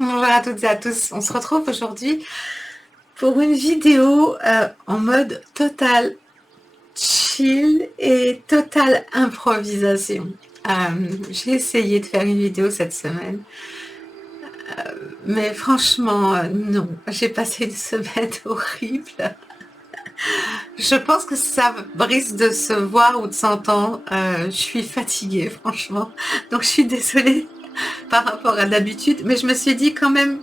Bonjour à toutes et à tous, on se retrouve aujourd'hui pour une vidéo en mode total chill et total improvisation. J'ai essayé de faire une vidéo cette semaine, mais franchement non, j'ai passé une semaine horrible. Je pense que ça risque de se voir ou de s'entendre, je suis fatiguée franchement, donc je suis désolée par rapport à d'habitude, mais je me suis dit quand même,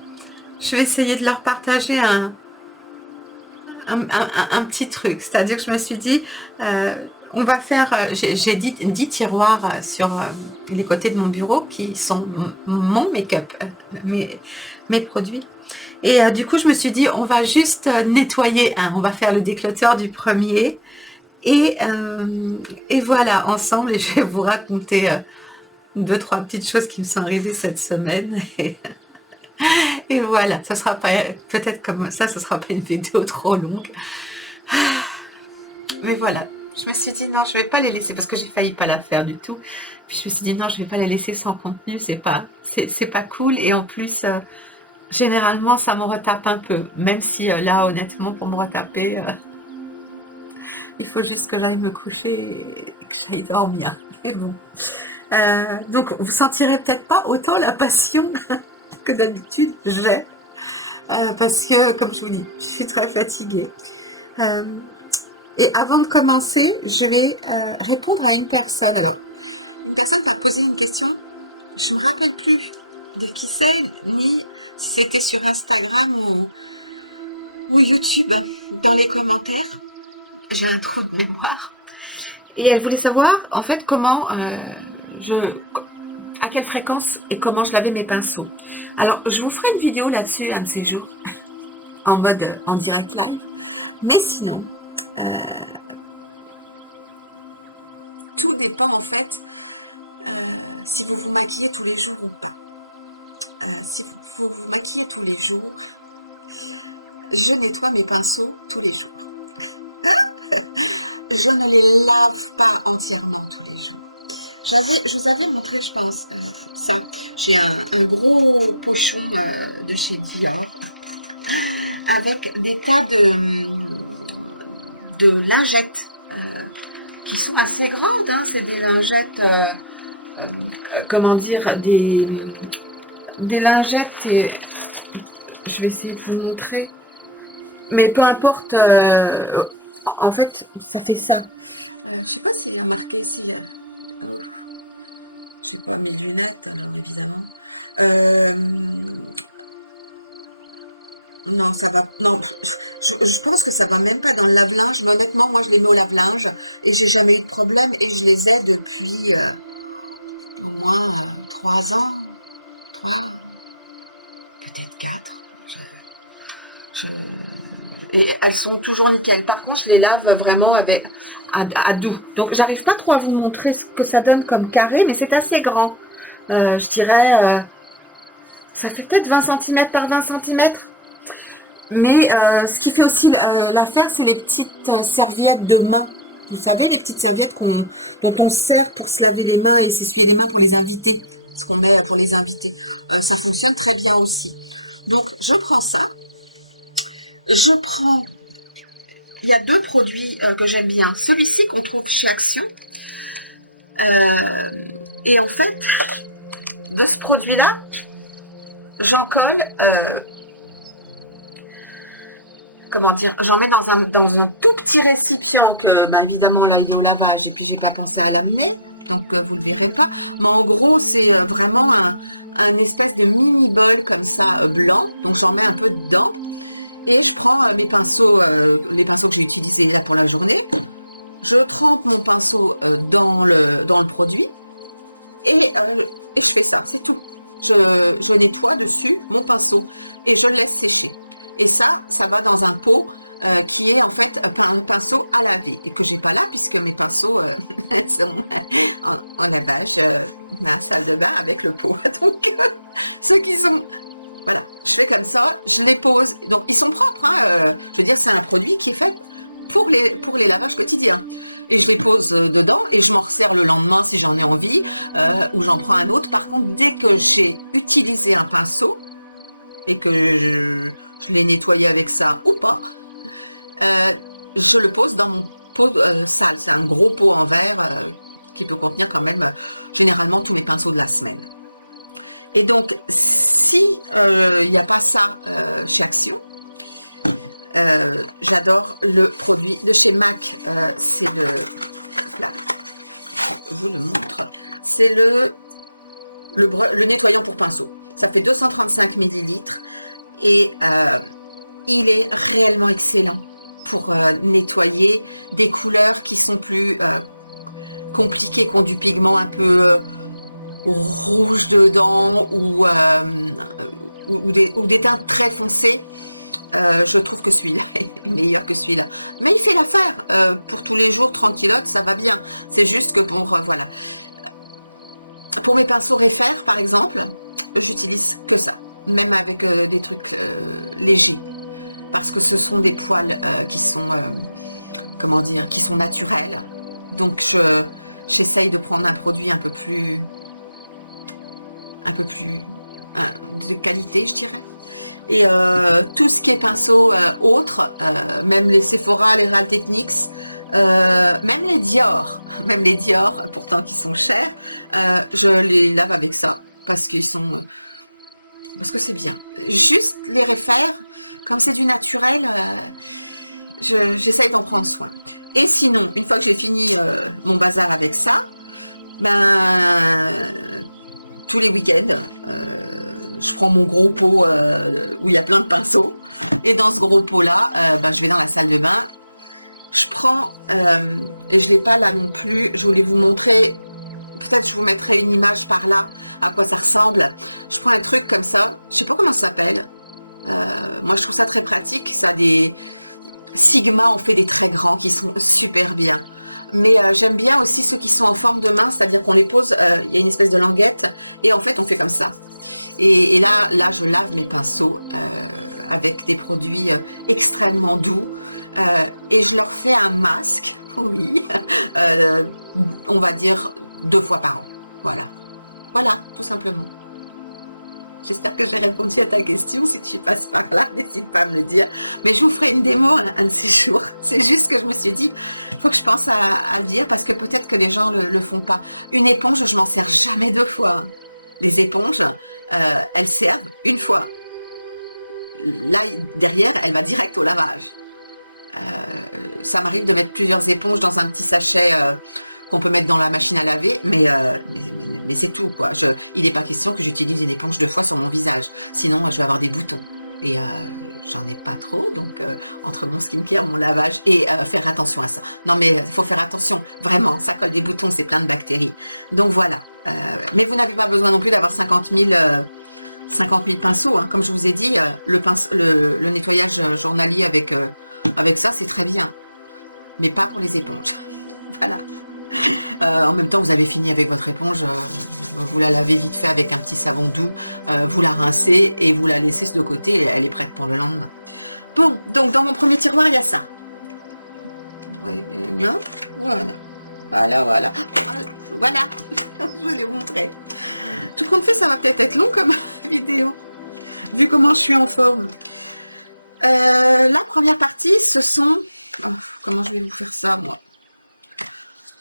je vais essayer de leur partager un petit truc. C'est-à-dire que je me suis dit, on va faire, j'ai 10 tiroirs sur les côtés de mon bureau qui sont mon make-up, mes produits. Et du coup, je me suis dit, on va juste nettoyer un. On va faire le déclutter du premier. Et voilà, ensemble, et je vais vous raconter 2-3 petites choses qui me sont arrivées cette semaine. Et voilà, ça sera pas, peut-être comme ça sera pas une vidéo trop longue. Mais voilà, je me suis dit non, je vais pas les laisser parce que j'ai failli pas la faire du tout. Puis je me suis dit non, je vais pas les laisser sans contenu, c'est pas cool. Et en plus, généralement, ça me retape un peu. Même si là, honnêtement, pour me retaper, il faut juste que j'aille me coucher et que j'aille dormir. Mais bon. Donc, vous sentirez peut-être pas autant la passion que d'habitude j'ai. Parce que, comme je vous dis, je suis très fatiguée. Et avant de commencer, je vais répondre à une personne. Alors, une personne m'a posé une question. Je ne me rappelle plus de qui c'est, ni si c'était sur Instagram ou YouTube, dans les commentaires. J'ai un trou de mémoire. Et elle voulait savoir, en fait, comment à quelle fréquence et comment je lavais mes pinceaux. Alors, je vous ferai une vidéo là-dessus, un de ces jours, en mode en direct live. Mais sinon, tout dépend en fait si vous vous maquillez tous les jours ou pas. Si vous vous maquillez tous les jours, je nettoie mes pinceaux tous les jours. Je ne les lave pas entièrement tous les jours. Je vous avais montré, je pense, ça. J'ai un gros pochon de chez Dior avec des tas de lingettes qui sont assez grandes. Hein. C'est des lingettes, comment dire, des lingettes. Et je vais essayer de vous montrer. Mais peu importe, en fait, ça fait ça. Je sais pas s'il y a marqué ici. Oh. J'ai pas mes lunettes, alors évidemment. Non, ça va. Non, je pense que ça va même pas dans le lave-linge. Mais honnêtement, moi, je les mets au lave-linge et j'ai jamais eu de problème. Et je les ai depuis au moins 3 ans. 3, peut-être 4. Et elles sont toujours nickel. Par contre, je les lave vraiment avec à doux. Donc, j'arrive pas trop à vous montrer ce que ça donne comme carré, mais c'est assez grand. Je dirais, ça fait peut-être 20 cm par 20 cm. Mais ce qui fait aussi l'affaire, c'est les petites serviettes de main. Vous savez, les petites serviettes dont on sert pour se laver les mains et s'essuyer les mains pour les invités. Ce qu'on met pour les invités. Ça fonctionne très bien aussi. Donc, je prends ça. Je prends... Il y a 2 produits que j'aime bien. Celui-ci qu'on trouve chez Action. Et en fait, de ce produit-là, j'en colle... comment dire, j'en mets dans un tout petit récipient que, bah, évidemment, là, il est au lavage et puis j'ai pas pensé à l'amener, donc vous le verrez pas. Mais en gros, c'est vraiment un espèce de mini bol comme ça, blanc. Donc j'en mets un peu dedans et je prends mes pinceaux, les pinceaux que j'ai utilisés là pour la journée. Je trempe mon pinceau dans le produit et je fais ça, c'est tout. Je nettoie dessus mon pinceau et je le laisse sécher. Et ça va dans un pot qui est en fait un pinceau à laver et que j'ai pas là puisque mes pinceaux sont en lavage dans la salle de bain avec le pot. Donc ceux qui sont... Voilà, je fais comme ça, je les pose. Donc ils sont propres, hein, je veux dire c'est un produit qui est fait pour les lavages quotidiens. Et je les pose dedans et je m'en resserre le lendemain si j'en ai envie ou j'en prends un autre. Par contre, dès que j'ai utilisé un pinceau, et que je l'ai nettoyé avec ça ou pas, je le pose dans mon pot sale. C'est un gros pot en verre qui peut contenir quand même généralement tous mes pinceaux de la semaine. Et donc, si il n'y a pas ça chez Action, j'adore le produit de chez MAC. C'est le... Là, je vous le montre. C'est le nettoyant pour pinceau. Ça fait 235 millilitres et il est réellement excellent pour nettoyer des couleurs qui sont plus compliquées, qui ont du pigment un peu rouge dedans ou des teintes très foncées. Je trouve que celui-là est meilleur que celui-là. Mais il fait l'affaire. Pour tous les jours, tranquillote, ça va bien. C'est juste que pour, voilà. Pour mes pinceaux Réfère, par exemple, j'utilise que ça. Même avec des trucs légers. Parce que ce sont des poils qui sont, comment dire, qui sont naturels. Donc, j'essaye de prendre un produit un peu plus de qualité, je dirais. Et tout ce qui est pinceau autre, même les Sephora, les Real Techniques, même les Dior, pourtant qui sont chers, je les lave avec ça parce qu'ils sont, parce que c'est bien. Juste les Réfère, comme c'est du naturel, j'essaye d'en prendre soin. Et sinon, une fois que j'ai fini mon bazar avec ça, ben tous les week-ends, je prends mon gros pot où il y a plein de pinceaux. Et dans ce gros pot-là, ben, je vais dans la salle de bain. Je prends, et je ne l'ai pas là non plus, je voulais vous montrer, peut-être je vous mettrai une image par là, à quoi ça ressemble. Je prends un truc comme ça, je ne sais pas comment ça s'appelle. Moi, je trouve ça très pratique. Ça a des... Sigma, on fait des traits grands qui sont super bien. Mais j'aime bien aussi ceux qui sont en forme de main, c'est-à-dire qu'on les pose, il y a une espèce de languette, et en fait, on fait comme ça. Et là, je lave mes pinceaux avec des produits extrêmement doux, et je leur fais un masque, oui, on va dire 2 fois par an. Voilà. Voilà, tout simplement. J'espère que j'ai répondu à ta question. Si tu passes par là, n'hésite pas à me le dire. Mais je vous ferai une démo un de ces jours. C'est juste que je me suis dit, il faut que je pense à le dire parce que peut-être que les gens le font pas. Une éponge, je m'en sers jamais 2 fois. Les éponges, elles servent une fois. Là, derrière, elle va direct au lavage. Ça m'arrive de mettre plusieurs éponges dans un petit sachet qu'on peut mettre dans la machine à laver, mais c'est tout, quoi. Il n'est pas question que j'utilise une éponge 2 fois sur mon visage, sinon je vais avoir des boutons. Et j'en ai pas trop, donc entre mon skincare, mon lavage, et faire attention à ça. Non, mais il faut faire attention, vraiment, ça colle des boutons, c'est plein de bactéries. Donc voilà. Mais vous n'avez pas besoin non plus d'avoir 50 000 pinceaux, hein. Comme je vous ai dit, le nettoyage journalier avec ça, c'est très bien. Mais pas pour les éponges. Voilà. En même temps, vous avez fini avec votre éponge, vous la lavez vite fait avec un petit savon doux, vous la rincez et vous la laissez de côté, et elle est prête pour le lendemain. Bon, donc dans mon premier tiroir, il y a ça. Voilà. Voilà. Voilà. Je vous l'ai montré. Tout compte fait, ça va peut-être être long comme vidéo, vu comment je suis en forme. La première partie, ce sont... Oh, comment je vais vous faire ça, moi?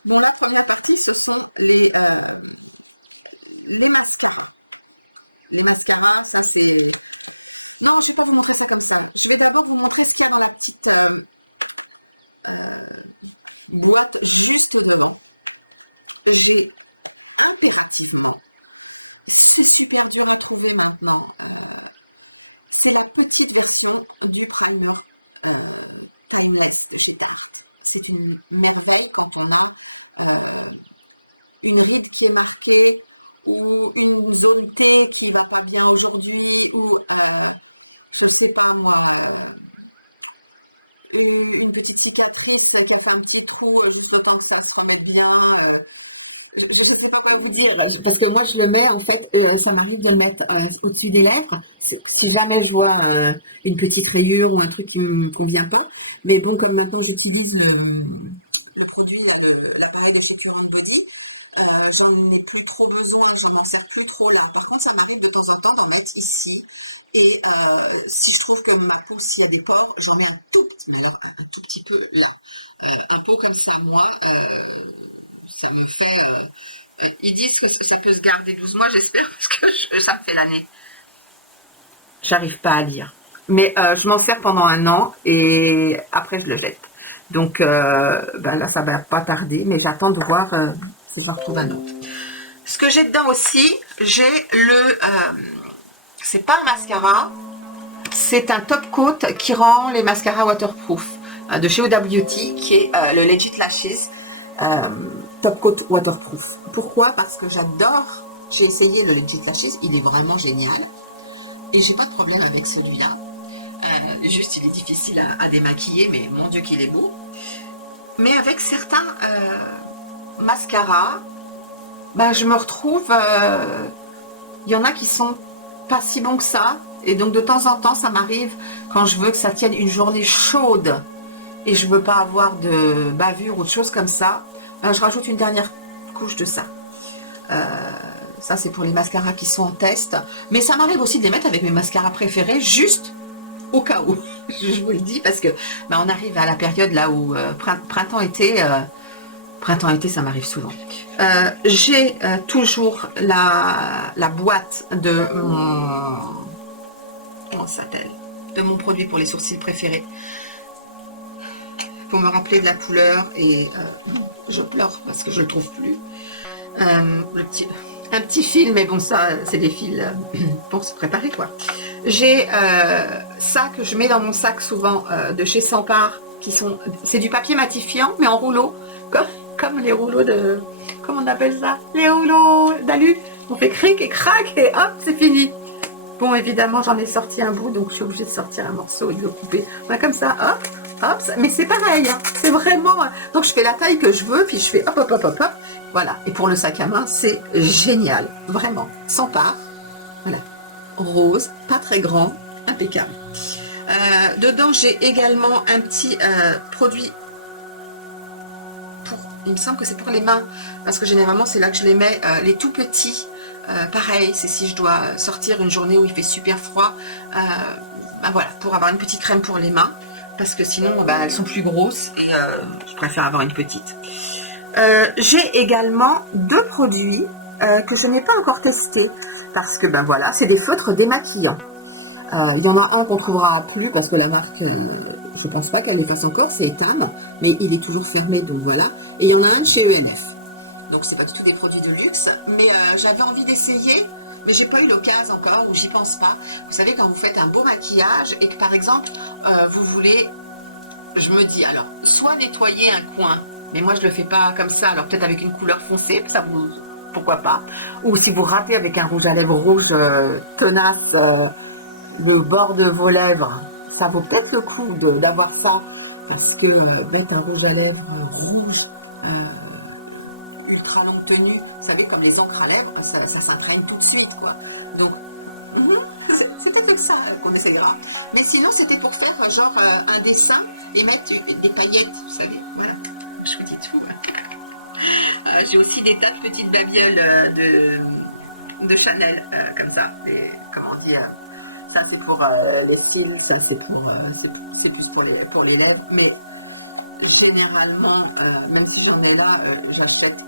Bon, la première partie, ce sont les mascaras. Les mascaras, ça c'est... Non, je ne vais pas vous montrer ça comme ça. Je vais d'abord vous montrer ce qu'il y a dans la petite boîte juste devant. J'ai impérativement, c'est super dur à trouver maintenant, c'est la petite version du primer Timeless de chez Tarte. C'est une merveille quand on a une ride qui est marquée ou une zone T qui va pas bien aujourd'hui ou je ne sais pas moi, une petite cicatrice qui a fait un petit trou juste le temps que ça se remette bien. Je ne sais pas quoi vous dire, parce que moi je le mets en fait, ça m'arrive de le mettre au-dessus des lèvres, si jamais je vois une petite rayure ou un truc qui me convient pas. Mais bon, comme maintenant j'utilise le produit, l'appareil de chez Current Body, J'en ai plus trop besoin, j'en m'en sers plus trop là. Par contre, ça m'arrive de temps en temps d'en mettre ici. Et si je trouve que ma peau, s'il y a des pores, j'en mets un tout petit, mais alors un tout petit peu là. Un pot comme ça, moi, ça me fait... ils disent que ça peut se garder 12 mois, j'espère, parce que ça me fait l'année. J'arrive pas à lire. Mais je m'en sers pendant 1 an et après je le jette. Donc ben là, ça va pas tarder, mais j'attends de voir si j'en retrouve un autre. Ce que j'ai dedans aussi, j'ai le... c'est pas un mascara, c'est un top coat qui rend les mascaras waterproof de chez Huda Beauty, qui est le Legit Lashes top coat waterproof. Pourquoi? Parce que j'adore, j'ai essayé le Legit Lashes, il est vraiment génial et j'ai pas de problème avec celui-là. Juste il est difficile à démaquiller, mais mon Dieu qu'il est beau. Mais avec certains mascaras, ben, je me retrouve, il y en a qui sont pas si bons que ça, et donc de temps en temps ça m'arrive quand je veux que ça tienne une journée chaude et je veux pas avoir de bavure ou de choses comme ça, ben, je rajoute une dernière couche de ça. Ça c'est pour les mascaras qui sont en test, mais ça m'arrive aussi de les mettre avec mes mascaras préférés, juste au cas où. Je vous le dis parce que ben, on arrive à la période là où printemps-été, ça m'arrive souvent. J'ai toujours la boîte de mon... Comment ça s'appelle? De mon produit pour les sourcils préférés. Pour me rappeler de la couleur et je pleure parce que je le trouve plus. Un petit fil, mais bon, ça, c'est des fils pour se préparer, quoi. J'ai ça que je mets dans mon sac souvent de chez Sampar, qui sont... C'est du papier matifiant, mais en rouleau, comme les rouleaux de... Comment on appelle ça? Les rouleaux d'alu. On fait cric et crac et hop, c'est fini. Bon, évidemment, j'en ai sorti un bout, donc je suis obligée de sortir un morceau et de le couper. Voilà, comme ça, hop, hop. Mais c'est pareil, hein, c'est vraiment... Donc, je fais la taille que je veux, puis je fais hop, hop, hop, hop, hop. Voilà. Et pour le sac à main, c'est génial. Vraiment. Sampar. Voilà. Rose, pas très grand, impeccable. Dedans, j'ai également un petit produit pour... Il me semble que c'est pour les mains, parce que généralement, c'est là que je les mets, les tout petits. Pareil, c'est si je dois sortir une journée où il fait super froid, ben voilà, pour avoir une petite crème pour les mains, parce que sinon ben, elles sont plus grosses et je préfère avoir une petite. J'ai également 2 produits que je n'ai pas encore testés, parce que ben voilà, c'est des feutres démaquillants. Il y en a un qu'on trouvera plus parce que la marque, je pense pas qu'elle les fasse encore, c'est Etam, mais il est toujours fermé, donc voilà. Et il y en a un de chez ELF. Donc c'est pas du tout des produits de luxe, mais j'avais envie d'essayer, mais j'ai pas eu l'occasion encore, ou j'y pense pas. Vous savez, quand vous faites un beau maquillage et que par exemple vous voulez, je me dis alors, soit nettoyer un coin, mais moi je le fais pas comme ça, alors peut-être avec une couleur foncée, ça vous, pourquoi pas, ou si vous ratez avec un rouge à lèvres rouge tenace le bord de vos lèvres, ça vaut peut-être le coup d'avoir ça, parce que mettre un rouge à lèvres rouge ultra longue tenue, vous savez, comme les encres à lèvres, ça s'imprègne tout de suite, quoi. Donc, c'est peut-être que ça qu'on essayera. Mais sinon, c'était pour faire genre un dessin et mettre des paillettes, vous savez. Voilà, je vous dis tout. J'ai aussi des tas de petites babioles de Chanel, comme ça. Comment on dit ça, c'est pour les cils, ça, c'est pour c'est plus pour les lèvres. Mais généralement, même si j'en ai là, j'achète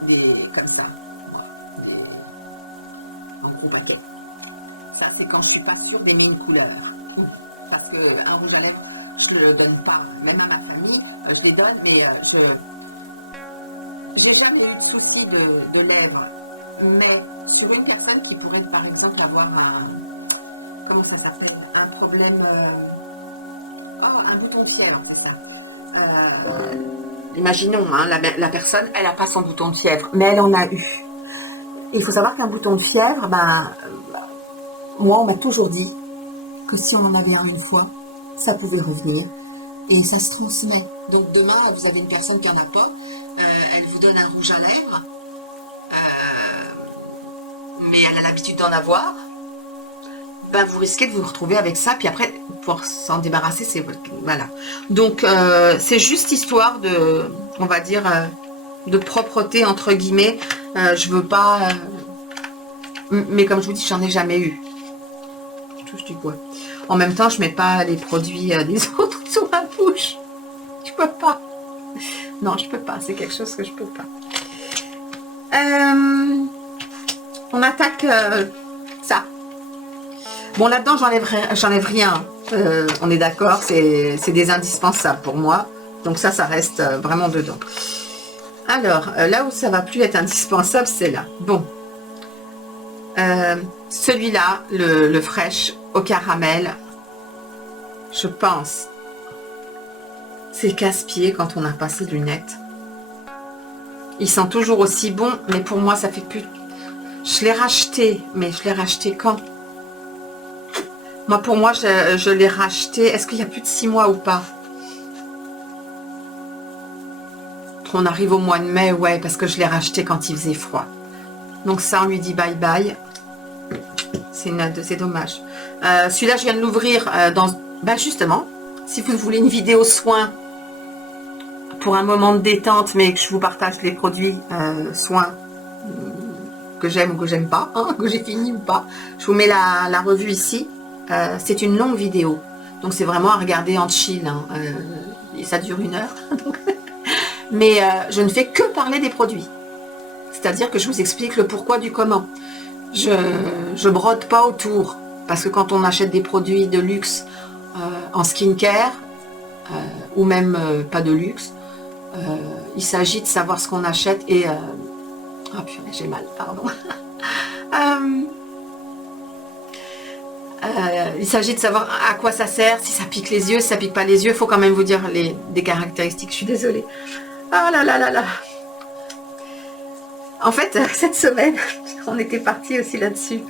des comme ça, moi, en gros paquet. Ça, c'est quand je suis pas sûre d'aimer une couleur, parce que un rouge à lèvres, je le donne pas, même à ma famille, je les donne, mais j'ai jamais eu de souci de lèvres, mais sur une personne qui pourrait, par exemple, avoir un, comment ça s'appelle, un problème, un bouton de fièvre, c'est ça. Imaginons, hein, la personne, elle n'a pas son bouton de fièvre, mais elle en a eu. Et il faut savoir qu'un bouton de fièvre, moi, on m'a toujours dit que si on en avait un une fois, ça pouvait revenir. Et ça se transmet. Donc demain, vous avez une personne qui n'en a pas, elle vous donne un rouge à lèvres, mais elle a l'habitude d'en avoir, ben vous risquez de vous retrouver avec ça, puis après, pour s'en débarrasser, c'est... Voilà. Donc, c'est juste histoire de, on va dire, de propreté entre guillemets. Je veux pas... mais comme je vous dis, j'en ai jamais eu. Je touche du bois. En même temps, je mets pas les produits des autres sur ma bouche. Je peux pas. Non, je peux pas. C'est quelque chose que je peux pas. On attaque ça. Bon, là-dedans, j'enlève rien. On est d'accord, c'est des indispensables pour moi. Donc ça reste vraiment dedans. Alors, là où ça va plus être indispensable, c'est là. Bon. Celui-là, le fraîche au caramel, je pense, c'est casse-pied quand on n'a pas ses lunettes. Ils sont toujours aussi bons, mais pour moi, ça fait plus... Je l'ai racheté, mais je l'ai racheté quand? Moi, pour moi, je l'ai racheté... Est-ce qu'il y a plus de 6 mois ou pas? On arrive au mois de mai, ouais, parce que je l'ai racheté quand il faisait froid. Donc ça, on lui dit bye bye. C'est dommage. Celui-là, je viens de l'ouvrir dans... Ben justement, si vous voulez une vidéo soin pour un moment de détente, mais que je vous partage les produits soins que j'aime ou que j'aime pas, hein, que j'ai fini ou pas, je vous mets la revue ici. C'est une longue vidéo. Donc c'est vraiment à regarder en chill. Hein, et ça dure 1 heure. Mais je ne fais que parler des produits. C'est-à-dire que je vous explique le pourquoi du comment. Je brode pas autour. Parce que quand on achète des produits de luxe en skincare, ou même pas de luxe, il s'agit de savoir ce qu'on achète et... oh purée, j'ai mal, pardon. Il s'agit de savoir à quoi ça sert, si ça pique les yeux, si ça pique pas les yeux. Il faut quand même vous dire des caractéristiques. Je suis désolée. Oh là là là là. En fait, cette semaine, on était parti aussi là-dessus.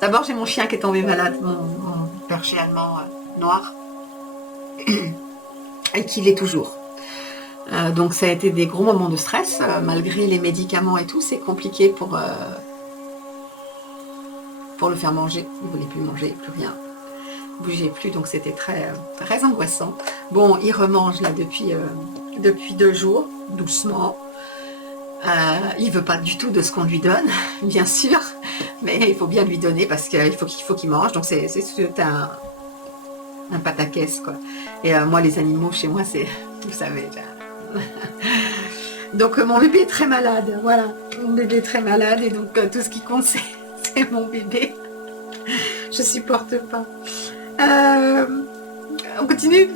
D'abord, j'ai mon chien qui est tombé malade, mon berger allemand noir, et qui l'est toujours. Donc ça a été des gros moments de stress, malgré les médicaments et tout, c'est compliqué pour le faire manger. Il ne voulait plus manger, plus rien. Il ne bougeait plus, donc c'était très, très angoissant. Bon, il remange là depuis 2 jours, doucement. Il veut pas du tout de ce qu'on lui donne, bien sûr, mais il faut bien lui donner parce qu'il faut qu'il mange. Donc c'est un pataquès, quoi. Et moi, les animaux, chez moi, c'est, vous savez. Donc mon bébé est très malade, voilà. Mon bébé est très malade et donc tout ce qui compte, c'est mon bébé. Je supporte pas. On continue.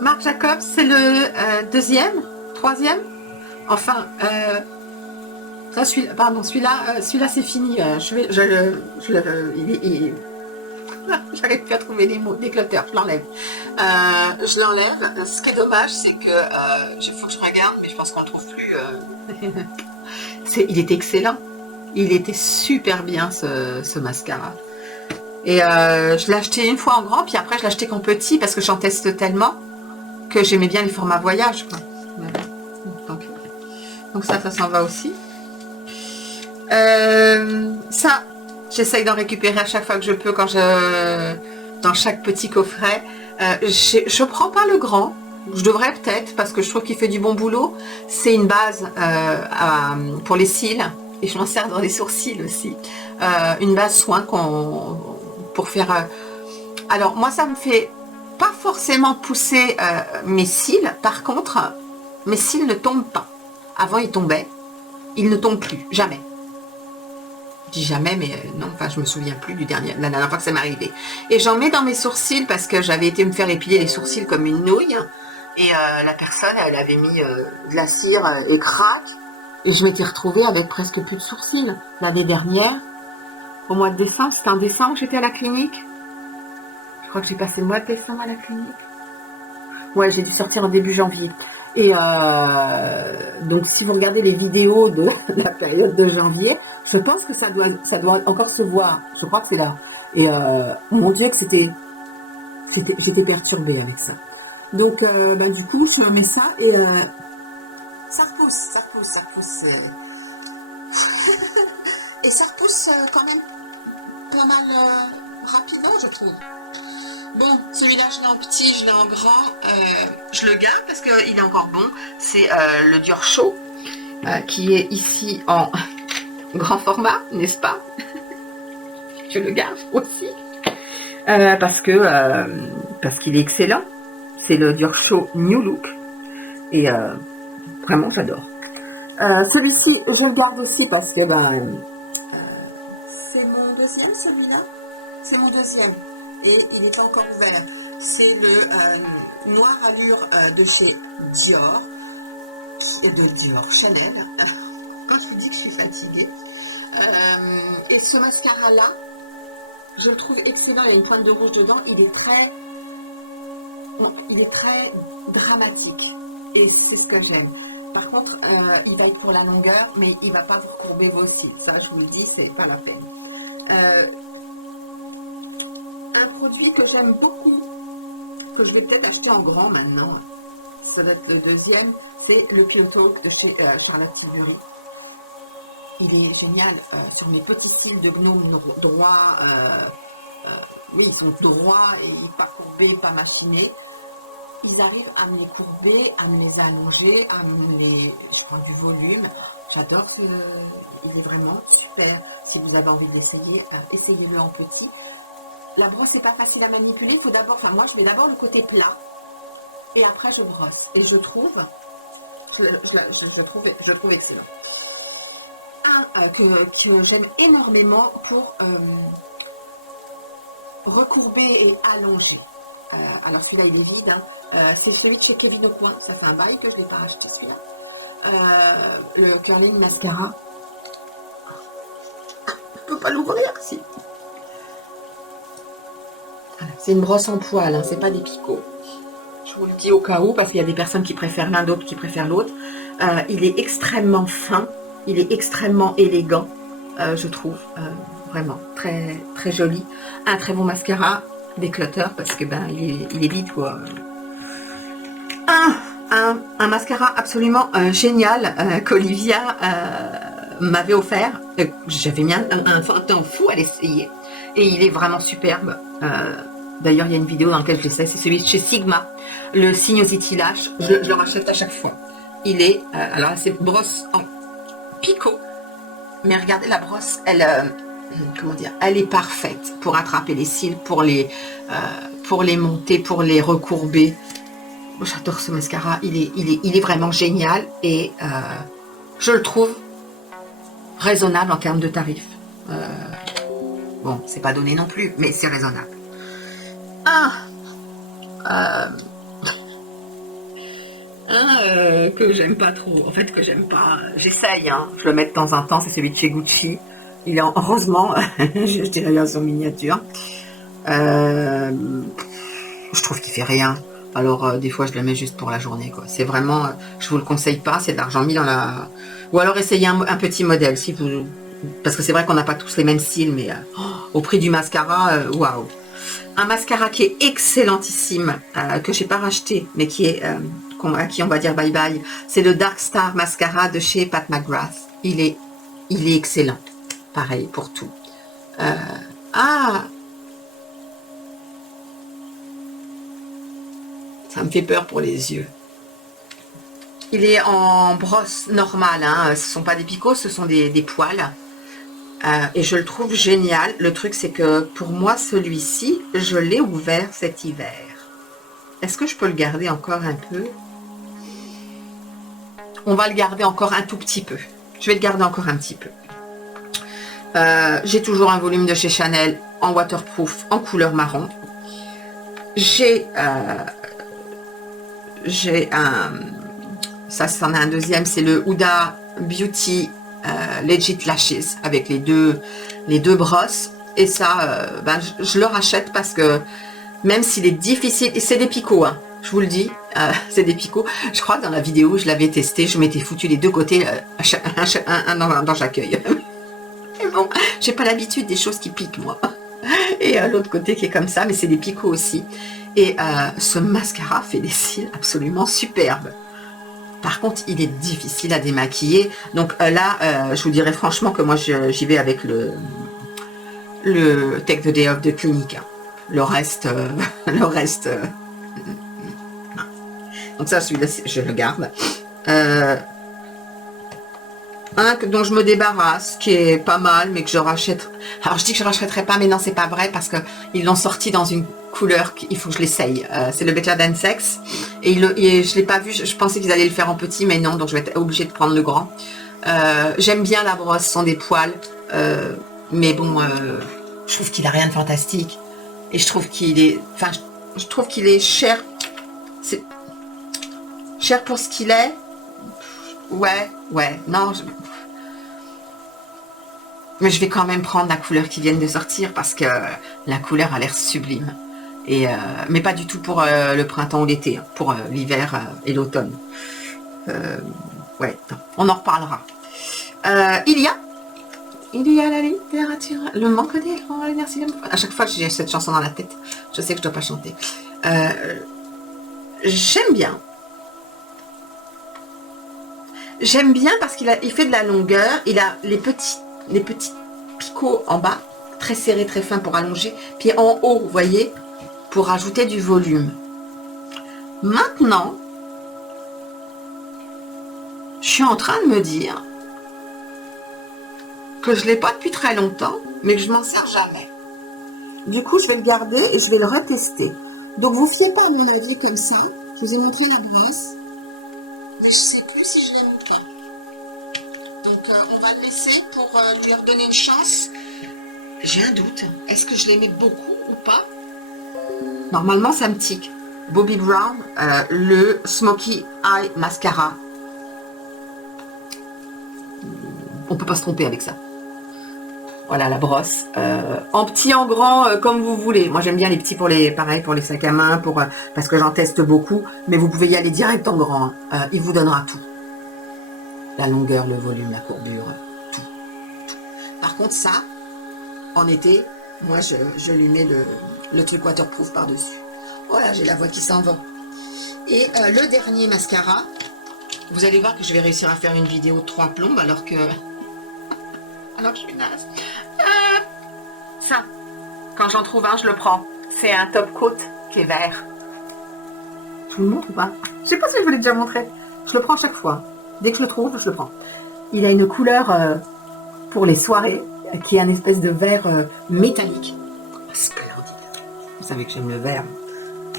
Marc Jacobs, c'est le 2e, 3e. Enfin, celui-là, c'est fini. J'arrive plus à trouver les mots, déclutter, je l'enlève. Je l'enlève. Ce qui est dommage, c'est que il faut que je regarde, mais je pense qu'on ne le trouve plus. Il était excellent. Il était super bien ce mascara. Et je l'ai acheté une fois en grand, puis après je l'ai acheté qu'en petit parce que j'en teste tellement que j'aimais bien les formats voyage, quoi. Donc ça s'en va aussi. Ça, j'essaye d'en récupérer à chaque fois que je peux dans chaque petit coffret. Je prends pas le grand. Je devrais peut-être parce que je trouve qu'il fait du bon boulot. C'est une base pour les cils et je m'en sers dans les sourcils aussi. Une base soin pour faire. Alors moi, ça me fait pas forcément pousser mes cils. Par contre, mes cils ne tombent pas. Avant, ils tombaient. Ils ne tombent plus. Jamais. Je dis jamais, mais non, enfin, je me souviens plus la dernière fois que ça m'est arrivé. Et j'en mets dans mes sourcils parce que j'avais été me faire épiler les sourcils comme une nouille. Et la personne, elle avait mis de la cire et crac. Et je m'étais retrouvée avec presque plus de sourcils. L'année dernière, au mois de décembre, c'était en décembre que j'étais à la clinique. Je crois que j'ai passé le mois de décembre à la clinique. Ouais, j'ai dû sortir en début janvier. Et donc, si vous regardez les vidéos de la période de janvier, je pense que ça doit encore se voir. Je crois que c'est là. Et mon Dieu, que j'étais perturbée avec ça. Donc, du coup, je mets ça et ça repousse. Et ça repousse quand même pas mal rapidement, je trouve. Bon, celui-là, je l'ai en petit, je l'ai en grand. Je le garde parce qu'il est encore bon. C'est le Dior Chaud. qui est ici en grand format, n'est-ce pas? Je le garde aussi. Parce qu'il est excellent. C'est le Dior Show New Look. Et vraiment, j'adore. Celui-ci, je le garde aussi parce que c'est mon deuxième, celui-là. C'est mon deuxième. Et il n'est pas encore ouvert. C'est le Noir Allure de chez Dior. De Dior, Chanel. Quand je vous dis que je suis fatiguée. Et ce mascara-là, je le trouve excellent. Il y a une pointe de rouge dedans. Il est très dramatique. Et c'est ce que j'aime. Par contre, il va être pour la longueur, mais il ne va pas vous recourber vos cils. Ça, je vous le dis, c'est pas la peine. Un produit que j'aime beaucoup, que je vais peut-être acheter en grand maintenant, ça doit être le deuxième, c'est le Pillow Talk de chez Charlotte Tilbury. Il est génial sur mes petits cils de gnome droits. Oui, ils sont droits et pas courbés, pas machinés. Ils arrivent à me les courber, à me les allonger, à me les... Je prends du volume. J'adore ce... Il est vraiment super. Si vous avez envie de l'essayer, essayez-le en petit. La brosse n'est pas facile à manipuler. Il faut d'abord... Enfin, moi, je mets d'abord le côté plat. Et après, je brosse. Et je trouve... Je trouve excellent. Un que j'aime énormément pour recourber et allonger. Alors celui-là il est vide, hein. C'est celui de chez Kevyn Aucoin, ça fait un bail que je ne l'ai pas acheté celui-là. Le Curling Mascara. Je ne peux pas l'ouvrir, si. Voilà, c'est une brosse en poil, hein, c'est pas des picots. Je vous le dis au cas où, parce qu'il y a des personnes qui préfèrent l'un, d'autres qui préfèrent l'autre. Il est extrêmement fin, il est extrêmement élégant, je trouve. Vraiment, très, très joli. Un très bon mascara. Déclutter parce que il est vide quoi. Un mascara absolument génial qu'Olivia m'avait offert. J'avais mis un temps fou à l'essayer et il est vraiment superbe. D'ailleurs il y a une vidéo dans laquelle je l'essaie, c'est celui de chez Sigma, le Sinuosity Lash. Je le rachète à chaque fois. Il est alors c'est brosse en picot, mais regardez la brosse, elle comment dire, elle est parfaite pour attraper les cils, pour les monter, pour les recourber. J'adore ce mascara, il est vraiment génial et je le trouve raisonnable en termes de tarifs. Bon, c'est pas donné non plus, mais c'est raisonnable. Que j'aime pas trop, en fait que j'aime pas, j'essaye, hein, je le mets de temps en temps, c'est celui de chez Gucci. Il est heureusement, je dirais bien son miniature. Je trouve qu'il fait rien. Alors des fois je le mets juste pour la journée. C'est vraiment, je vous le conseille pas, c'est de l'argent mis dans la... Ou alors essayez un petit modèle si vous... Parce que c'est vrai qu'on n'a pas tous les mêmes styles, mais au prix du mascara, waouh. Un mascara qui est excellentissime, que j'ai pas racheté, mais qui est à qui on va dire bye bye. C'est le Dark Star Mascara de chez Pat McGrath. Il est excellent. Pareil pour tout. Ça me fait peur pour les yeux. Il est en brosse normale, hein. Ce ne sont pas des picots, ce sont des poils. Et je le trouve génial. Le truc, c'est que pour moi, celui-ci, je l'ai ouvert cet hiver. Est-ce que je peux le garder encore un peu? On va le garder encore un tout petit peu. Je vais le garder encore un petit peu. J'ai toujours un volume de chez Chanel en waterproof, en couleur marron. J'ai ça c'en est un deuxième, c'est le Huda Beauty Legit Lashes avec les deux brosses. Et ça, je le rachète parce que même s'il est difficile, et c'est des picots, hein, je vous le dis, c'est des picots. Je crois que dans la vidéo, je l'avais testé, je m'étais foutu les deux côtés, un dans chaque œil. Mais bon, j'ai pas l'habitude des choses qui piquent, moi. Et l'autre côté qui est comme ça, mais c'est des picots aussi. Et ce mascara fait des cils absolument superbes. Par contre, il est difficile à démaquiller. Donc là, je vous dirais franchement que moi, j'y vais avec le Take the Day Off de Clinique. Le reste, donc ça, celui-là, je le garde. dont je me débarrasse, qui est pas mal, mais que je rachète. Alors je dis que je rachèterai pas, mais non, c'est pas vrai parce que ils l'ont sorti dans une couleur qu'il faut que je l'essaye. C'est le Better Than Sex et je l'ai pas vu. Je pensais qu'ils allaient le faire en petit, mais non, donc je vais être obligée de prendre le grand. J'aime bien la brosse, ce sont des poils, mais bon, je trouve qu'il a rien de fantastique et je trouve qu'il est, enfin, je trouve qu'il est cher. C'est cher pour ce qu'il est. Ouais, non. Mais je vais quand même prendre la couleur qui vient de sortir parce que la couleur a l'air sublime. Et, mais pas du tout pour le printemps ou l'été, hein, pour l'hiver et l'automne. Ouais, non, on en reparlera. Il y a la littérature, le manque d'élan, l'énergie. À chaque fois que j'ai cette chanson dans la tête, je sais que je dois pas chanter. J'aime bien. J'aime bien parce il fait de la longueur. Il a les petits picots en bas, très serrés, très fins pour allonger. Puis en haut, vous voyez, pour rajouter du volume. Maintenant, je suis en train de me dire que je ne l'ai pas depuis très longtemps, mais que je m'en sers jamais. Du coup, je vais le garder et je vais le retester. Donc, vous fiez pas à mon avis comme ça. Je vous ai montré la brosse, mais je sais plus si je l'aime ou pas. Donc, on va le laisser pour lui redonner une chance. J'ai un doute. Est-ce que je l'aimais beaucoup ou pas? Normalement, ça me tique. Bobbi Brown, le Smoky Eye Mascara. On peut pas se tromper avec ça. Voilà la brosse. En petit, en grand, comme vous voulez. Moi, j'aime bien les petits pour les, pareil, pour les sacs à main, parce que j'en teste beaucoup. Mais vous pouvez y aller direct en grand. Il vous donnera tout. La longueur, le volume, la courbure, tout. Par contre, ça, en été, moi, je lui mets le truc waterproof par-dessus. Voilà, j'ai la voix qui s'en va. Et le dernier mascara, vous allez voir que je vais réussir à faire une vidéo de 3 plombes alors que je suis naze. Ça, quand j'en trouve un, je le prends. C'est un top coat qui est vert. Je vous le montre ou pas? Je sais pas si je vous l'ai déjà montré. Je le prends chaque fois. Dès que je le trouve, je le prends. Il a une couleur pour les soirées qui est un espèce de vert métallique. Oh, splendide. Vous savez que j'aime le vert.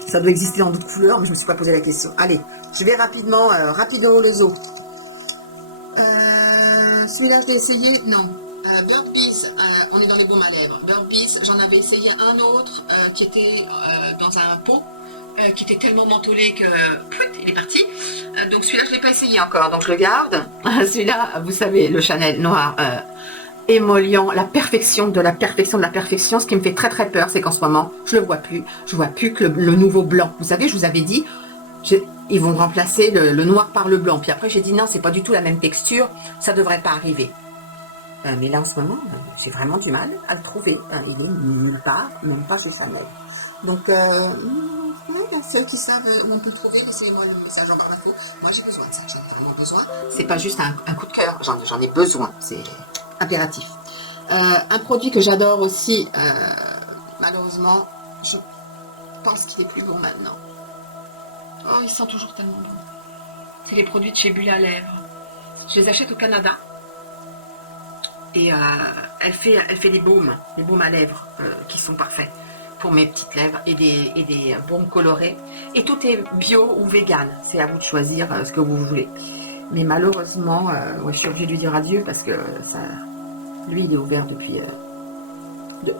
Ça doit exister dans d'autres couleurs, mais je ne me suis pas posé la question. Allez, je vais rapidement, rapido le zoo. Celui-là, je l'ai essayé. Non. Bird Bees, on est dans les baumes à lèvres. Bird Bees, j'en avais essayé un autre qui était dans un pot, qui était tellement mentholé que il est parti. Donc celui-là, je ne l'ai pas essayé encore, donc je le garde. Celui-là, vous savez, le Chanel noir émollient, la perfection de la perfection de la perfection. Ce qui me fait très très peur, c'est qu'en ce moment, je le vois plus. Je vois plus que le nouveau blanc. Vous savez, je vous avais dit, ils vont remplacer le noir par le blanc. Puis après, j'ai dit non, c'est pas du tout la même texture, ça devrait pas arriver. Mais là, en ce moment, j'ai vraiment du mal à le trouver. Il est nulle part, même pas chez Chanel. Donc, ceux qui savent où on peut le trouver, laissez-moi le message en barre d'infos. Moi, j'ai besoin de ça. J'en ai vraiment besoin. C'est pas juste un coup de cœur. J'en ai besoin. C'est impératif. Un produit que j'adore aussi, malheureusement, je pense qu'il est plus bon maintenant. Oh, il sent toujours tellement bon. C'est les produits de chez Bulle à lèvres. Je les achète au Canada. Et elle fait des baumes à lèvres qui sont parfaits pour mes petites lèvres et des baumes colorés. Et tout est bio ou vegan. C'est à vous de choisir ce que vous voulez. Mais malheureusement, ouais, je suis obligée de lui dire adieu parce que ça, lui, il est ouvert depuis...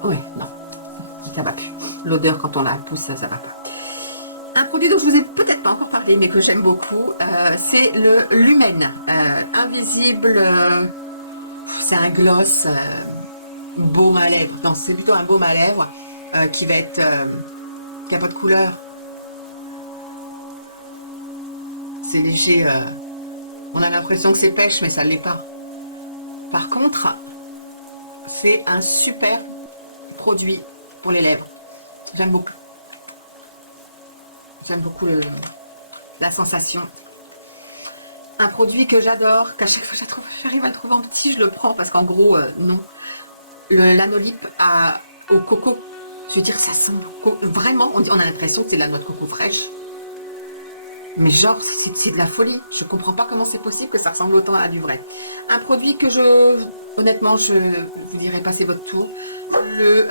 ouais, non, ça va plus. L'odeur quand on la pousse, ça va pas. Un produit dont je vous ai peut-être pas encore parlé, mais que j'aime beaucoup, c'est le Lumen Invisible. C'est un gloss baume à lèvres. Non, c'est plutôt un baume à lèvres qui va être qui n'a pas de couleur. C'est léger. On a l'impression que c'est pêche, mais ça ne l'est pas. Par contre, c'est un super produit pour les lèvres. J'aime beaucoup. J'aime beaucoup la sensation. Un produit que j'adore, qu'à chaque fois j'arrive à le trouver en petit, je le prends parce qu'en gros, non. L'anolip au coco. Je veux dire, ça sent vraiment, on a l'impression que c'est de la noix de coco fraîche. Mais genre, c'est de la folie. Je comprends pas comment c'est possible que ça ressemble autant à du vrai. Un produit que je... Honnêtement, je vous dirai passer votre tour. Le...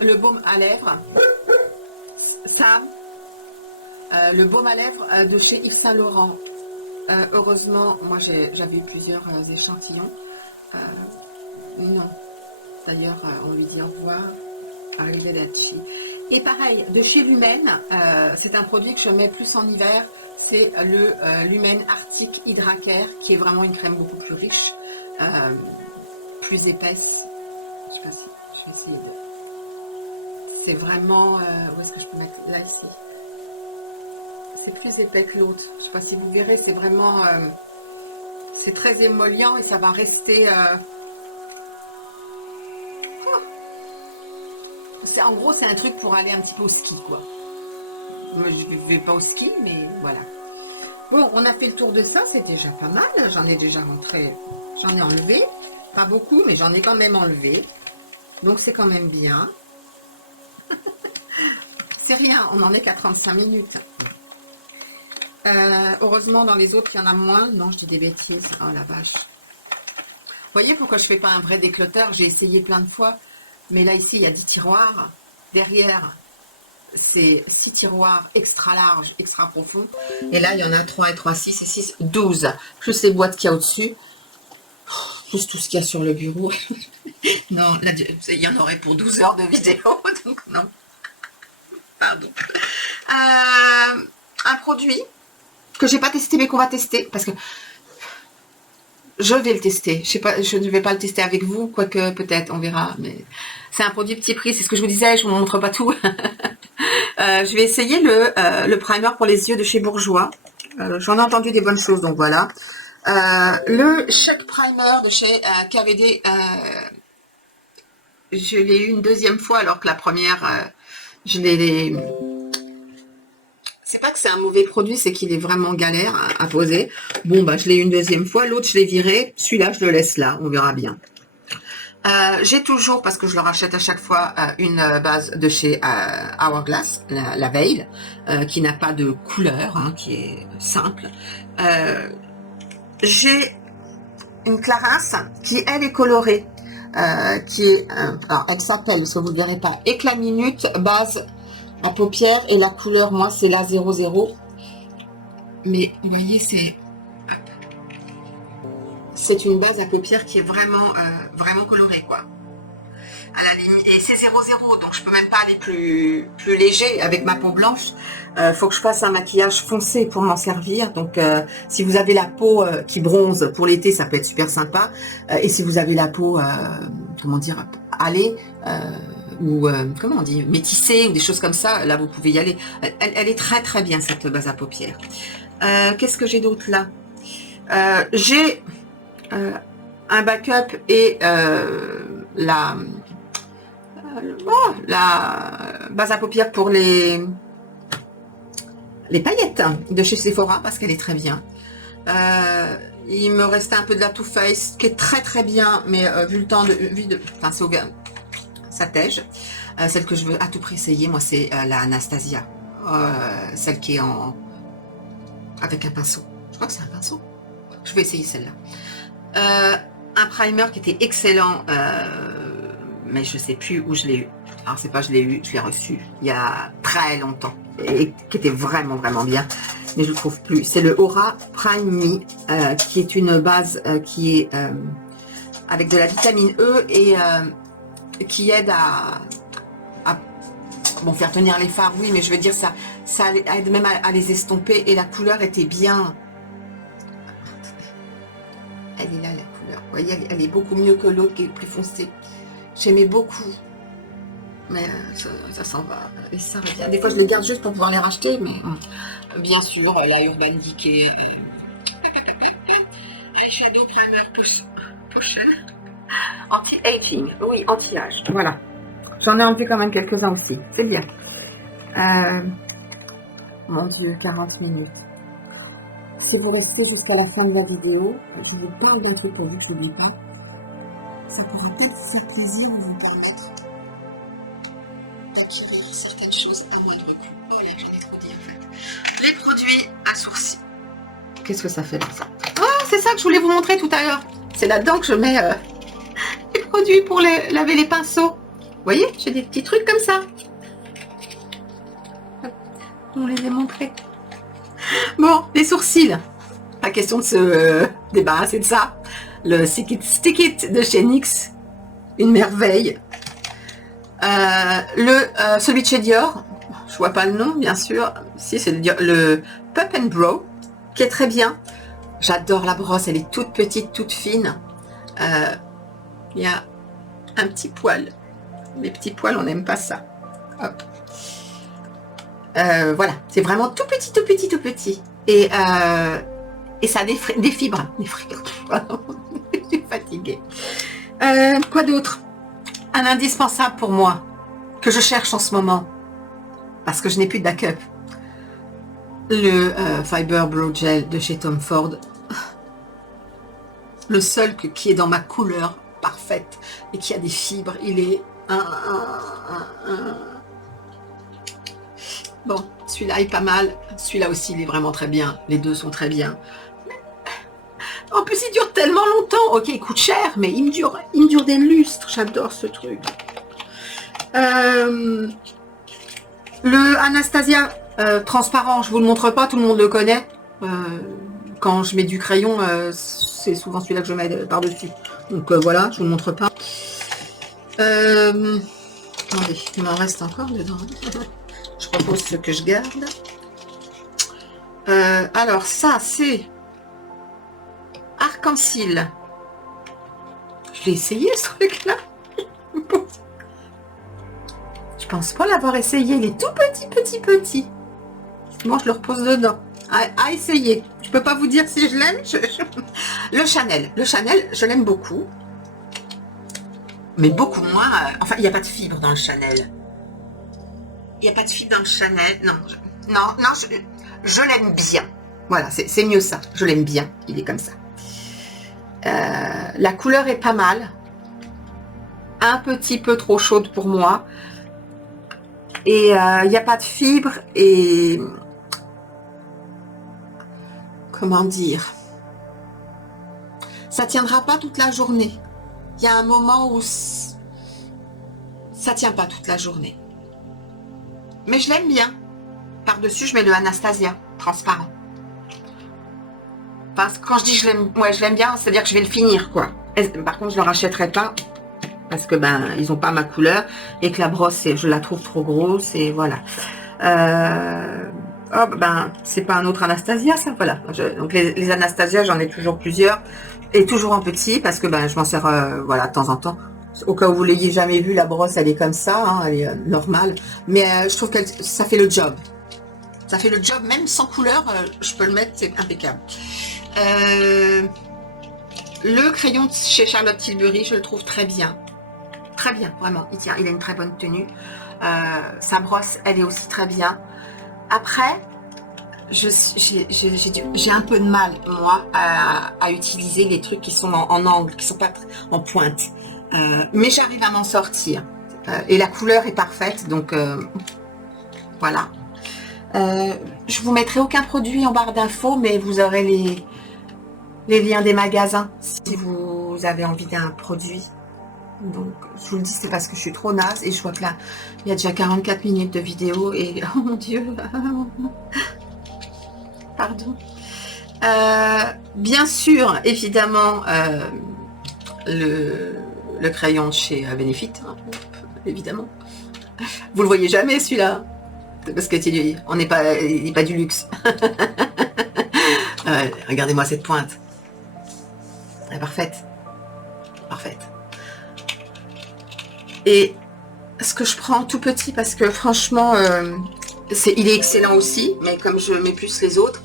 le baume à lèvres. Sam. Le baume à lèvres de chez Yves Saint Laurent. Heureusement, moi j'avais eu plusieurs échantillons. Non. D'ailleurs, on lui dit au revoir. Arrivederci. Et pareil, de chez Lumen, c'est un produit que je mets plus en hiver, c'est le Lumen Arctic Hydracare, qui est vraiment une crème beaucoup plus riche, plus épaisse. Je sais pas si je vais essayer de... C'est vraiment... où est-ce que je peux mettre? Là, ici. C'est plus épais que l'autre. Je sais pas si vous verrez, c'est vraiment... c'est très émollient et ça va rester... En gros, c'est un truc pour aller un petit peu au ski, quoi. Moi, je vais pas au ski, mais voilà. Bon, on a fait le tour de ça, c'est déjà pas mal. J'en ai déjà rentré, j'en ai enlevé. Pas beaucoup, mais j'en ai quand même enlevé. Donc, c'est quand même bien. C'est rien, on en est qu'à 35 minutes. Heureusement, dans les autres, il y en a moins. Non, je dis des bêtises. Oh la vache. Vous voyez pourquoi je fais pas un vrai décloteur? J'ai essayé plein de fois. Mais là, ici, il y a 10 tiroirs. Derrière, c'est 6 tiroirs extra larges, extra profonds. Et là, il y en a 3 et 3, 6 et 6, 12. Plus les boîtes qu'il y a au-dessus. Plus tout ce qu'il y a sur le bureau. Non, là, il y en aurait pour 12 heures de vidéo. Donc, non. Pardon. Un produit que j'ai pas testé, mais qu'on va tester. Parce que je vais le tester. Je sais pas, je ne vais pas le tester avec vous, quoique peut-être, on verra. Mais c'est un produit petit prix, c'est ce que je vous disais, je vous montre pas tout. Je vais essayer le primer pour les yeux de chez Bourjois. J'en ai entendu des bonnes choses, donc voilà. Le Check Primer de chez KVD, je l'ai eu une deuxième fois, alors que la première, je l'ai... C'est pas que c'est un mauvais produit, c'est qu'il est vraiment galère à poser. Bon, bah, je l'ai eu une deuxième fois. L'autre, je l'ai viré. Celui-là, je le laisse là. On verra bien. J'ai toujours, parce que je le rachète à chaque fois, une base de chez Hourglass, la Veil, qui n'a pas de couleur, hein, qui est simple. J'ai une Clarins qui, elle, est colorée. Qui est... alors, elle s'appelle, parce que vous ne le verrez pas, Éclat Minute, base... La paupière et la couleur, moi, c'est la 00. Mais vous voyez, c'est... C'est une base à paupières qui est vraiment, vraiment colorée, quoi. À la limite, et c'est 00, donc je peux même pas aller plus léger avec ma peau blanche. Faut que je fasse un maquillage foncé pour m'en servir. Donc, si vous avez la peau qui bronze pour l'été, ça peut être super sympa. Et si vous avez la peau, comment dire, allée... ou comment on dit, métissée ou des choses comme ça, là vous pouvez y aller. Elle est très très bien, cette base à paupières. Qu'est-ce que j'ai d'autre là? J'ai un backup et la base à paupières pour les paillettes de chez Sephora, parce qu'elle est très bien. Il me restait un peu de la Too Faced qui est très très bien, mais vu le temps enfin c'est ouvert, ça tège. Celle que je veux à tout prix essayer, moi, c'est la Anastasia. Celle qui est avec un pinceau. Je crois que c'est un pinceau. Je vais essayer celle-là. Un primer qui était excellent, mais je sais plus où je l'ai eu. Alors, c'est pas je l'ai eu, je l'ai reçu il y a très longtemps. Et qui était vraiment, vraiment bien. Mais je le trouve plus. C'est le Aura Prime Me, qui est une base qui est avec de la vitamine E et... qui aide à bon, faire tenir les fards, oui, mais je veux dire, ça aide même à les estomper, et la couleur était bien. Elle est là, la couleur. Vous voyez, elle est beaucoup mieux que l'autre qui est plus foncée. J'aimais beaucoup. Mais ça s'en va. Et ça revient. Des fois, je les garde juste pour pouvoir les racheter, mais bien sûr, la Urban Decay, Eyeshadow Primer Potion. Anti-aging, oui, anti-âge, voilà. J'en ai enlevé quand même quelques-uns aussi, c'est bien. Mon Dieu, 40 minutes. Si vous restez jusqu'à la fin de la vidéo, je vous parle d'un truc pourvu que je n'oublie pas. Ça pourra peut-être vous faire plaisir ou vous permettre d'acquérir certaines choses à moindre coût. Oh là, j'en ai trop dit en fait. Les produits à sourcils. Qu'est-ce que ça fait là, ça? Oh, c'est ça que je voulais vous montrer tout à l'heure. C'est là-dedans que je mets les produits pour laver les pinceaux. Vous voyez, j'ai des petits trucs comme ça. Je vous les ai montrés. Bon, les sourcils. Pas question de se débarrasser de ça. Le Stick It de chez NYX. Une merveille. Celui de chez Dior. Je vois pas le nom, bien sûr. Si, c'est le Pup and Brow, qui est très bien. J'adore la brosse. Elle est toute petite, toute fine. Il y a un petit poil. Les petits poils, on n'aime pas ça. Hop. Voilà, c'est vraiment tout petit, tout petit, tout petit. Et ça a des fibres. Je suis fatiguée. Quoi d'autre? Un indispensable pour moi, que je cherche en ce moment, parce que je n'ai plus de backup. Le Fiber Brow Gel de chez Tom Ford. Le seul qui est dans ma couleur parfaite et qui a des fibres. Il est Bon, celui-là est pas mal. Celui-là aussi, il est vraiment très bien. Les deux sont très bien. En plus, il dure tellement longtemps. Ok, il coûte cher, mais il me dure des lustres. J'adore ce truc. Le Anastasia transparent, je vous le montre pas, tout le monde le connaît. Quand je mets du crayon, c'est souvent celui-là que je mets par-dessus. Donc voilà, je vous le montre pas. Attendez, il m'en reste encore dedans. Je propose ce que je garde. Alors ça, c'est Arc-en-Ciel. Je vais essayer ce truc-là. Je pense pas l'avoir essayé. Il est tout petit, petit, petit. Moi, je le repose dedans. À essayer. Je peux pas vous dire si je l'aime. Le Chanel. Le Chanel, je l'aime beaucoup. Mais beaucoup moins. Enfin, il n'y a pas de fibre dans le Chanel. Il n'y a pas de fibre dans le Chanel. Non, je l'aime bien. Voilà, c'est mieux ça. Je l'aime bien. Il est comme ça. La couleur est pas mal. Un petit peu trop chaude pour moi. Et il n'y a pas de fibre. Et... Comment dire? Ça tiendra pas toute la journée. Il y a un moment où ça tient pas toute la journée. Mais je l'aime bien. Par-dessus, je mets le Anastasia transparent. Enfin, quand je dis je l'aime bien, c'est-à-dire que je vais le finir, quoi. Par contre, je ne le rachèterai pas parce que ils n'ont pas ma couleur et que la brosse, je la trouve trop grosse et voilà. C'est pas un autre Anastasia, ça, voilà. Donc les Anastasia, j'en ai toujours plusieurs et toujours en petit parce que je m'en sers voilà, de temps en temps. Au cas où vous l'ayez jamais vu, la brosse, elle est comme ça, hein, elle est normale. Mais je trouve que ça fait le job. Ça fait le job, même sans couleur, je peux le mettre, c'est impeccable. Le crayon de chez Charlotte Tilbury, je le trouve très bien. Très bien, vraiment. Il a une très bonne tenue. Sa brosse, elle est aussi très bien. Après, j'ai un peu de mal, moi, à utiliser les trucs qui sont en angle, qui sont pas en pointe. Mais j'arrive à m'en sortir. Et la couleur est parfaite, donc voilà. Je vous mettrai aucun produit en barre d'infos, mais vous aurez les liens des magasins si vous avez envie d'un produit. Donc, je vous le dis, c'est parce que je suis trop naze et je vois que là, il y a déjà 44 minutes de vidéo et oh mon Dieu, pardon. Bien sûr, évidemment, le crayon de chez Benefit, hein, évidemment. Vous le voyez jamais celui-là, parce que il n'est pas du luxe. Regardez-moi cette pointe. Elle est parfaite. Parfaite. Et ce que je prends tout petit, parce que franchement, il est excellent aussi, mais comme je mets plus les autres,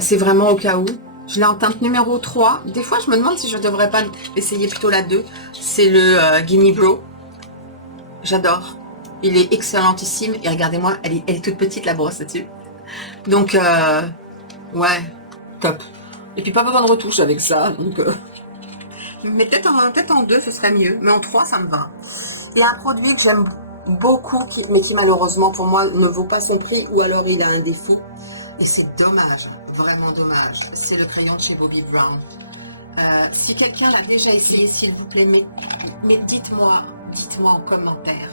c'est vraiment au cas où. Je l'ai en teinte numéro 3. Des fois, je me demande si je ne devrais pas essayer plutôt la 2. C'est le Gimme Brow. J'adore. Il est excellentissime. Et regardez-moi, elle est toute petite, la brosse là-dessus. Donc, ouais, top. Et puis, pas besoin de retouche avec ça. Donc, mais peut-être en 2, ce serait mieux. Mais en 3, ça me va. Et un produit que j'aime beaucoup, mais qui malheureusement pour moi ne vaut pas son prix, ou alors il a un défaut. Et c'est dommage, vraiment dommage. C'est le crayon de chez Bobbi Brown. Si quelqu'un l'a déjà essayé, s'il vous plaît, mais dites-moi en commentaire.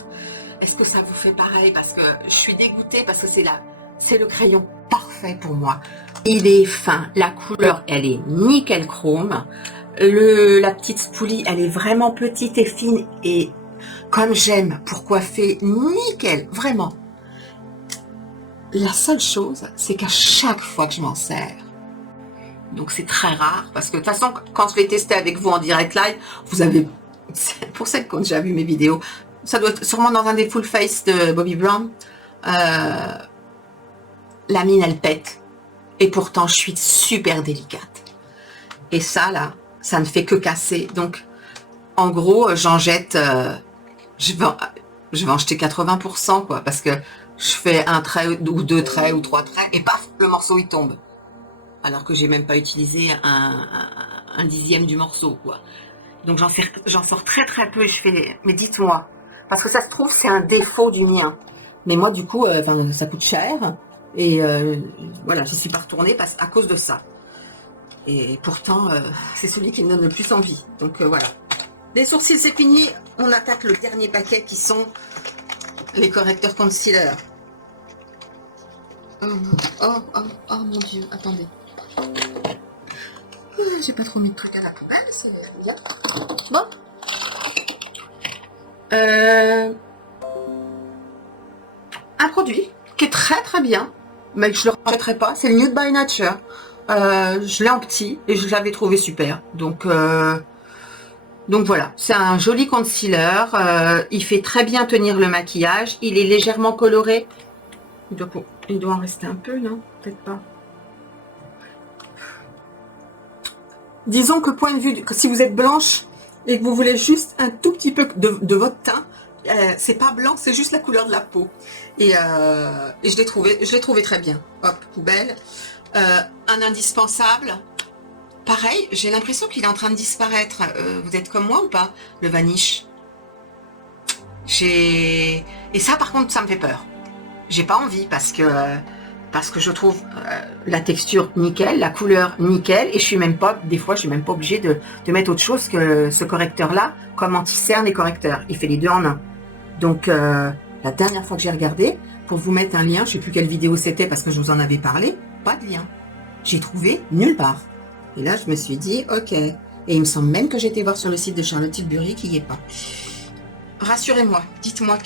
Est-ce que ça vous fait pareil? Parce que je suis dégoûtée, parce que c'est le crayon parfait pour moi. Il est fin, la couleur, elle est nickel chrome. La petite spoolie, elle est vraiment petite et fine, et comme j'aime pour coiffer, nickel, vraiment. La seule chose, c'est qu'à chaque fois que je m'en sers, donc c'est très rare, parce que de toute façon, quand je l'ai testé avec vous en direct live, vous avez, pour celles qui ont déjà vu mes vidéos, ça doit être sûrement dans un des full face de Bobbi Brown, la mine elle pète, et pourtant je suis super délicate. Et ça là, ça ne fait que casser. Donc en gros, j'en jette, je vais en jeter 80%, quoi, parce que je fais un trait ou 2 traits ou 3 traits et paf, le morceau il tombe. Alors que j'ai même pas utilisé un dixième du morceau, quoi. Donc j'en sors très très peu et je fais mais dites-moi, parce que ça se trouve c'est un défaut du mien. Mais moi du coup, ça coûte cher et voilà, j'y suis pas retournée à cause de ça. Et pourtant, c'est celui qui me donne le plus envie. Donc voilà. Les sourcils c'est fini, on attaque le dernier paquet qui sont les correcteurs concealer. Oh mon dieu, attendez. Ah, j'ai pas trop mis de trucs à la poubelle, c'est bien. Bon. Un produit qui est très très bien, mais que je ne le rachèterai pas, c'est le Nude by Nature. Je l'ai en petit et je l'avais trouvé super. Donc voilà, c'est un joli concealer. Il fait très bien tenir le maquillage. Il est légèrement coloré. Il doit en rester un peu, non? Peut-être pas. Disons que point de vue, que si vous êtes blanche et que vous voulez juste un tout petit peu de votre teint, c'est pas blanc, c'est juste la couleur de la peau. Et je l'ai trouvé très bien. Hop, poubelle. Un indispensable. Pareil, j'ai l'impression qu'il est en train de disparaître. Vous êtes comme moi ou pas? Le Vanish. Et ça, par contre, ça me fait peur. J'ai pas envie parce que je trouve la texture nickel, la couleur nickel, et je suis même pas, des fois, je suis même pas obligée de mettre autre chose que ce correcteur-là, comme anti-cerne et correcteur. Il fait les deux en un. Donc, la dernière fois que j'ai regardé, pour vous mettre un lien, je sais plus quelle vidéo c'était parce que je vous en avais parlé, pas de lien. J'ai trouvé nulle part. Et là, je me suis dit, ok. Et il me semble même que j'ai été voir sur le site de Charlotte Tilbury qu'il n'y est pas. Rassurez-moi, dites-moi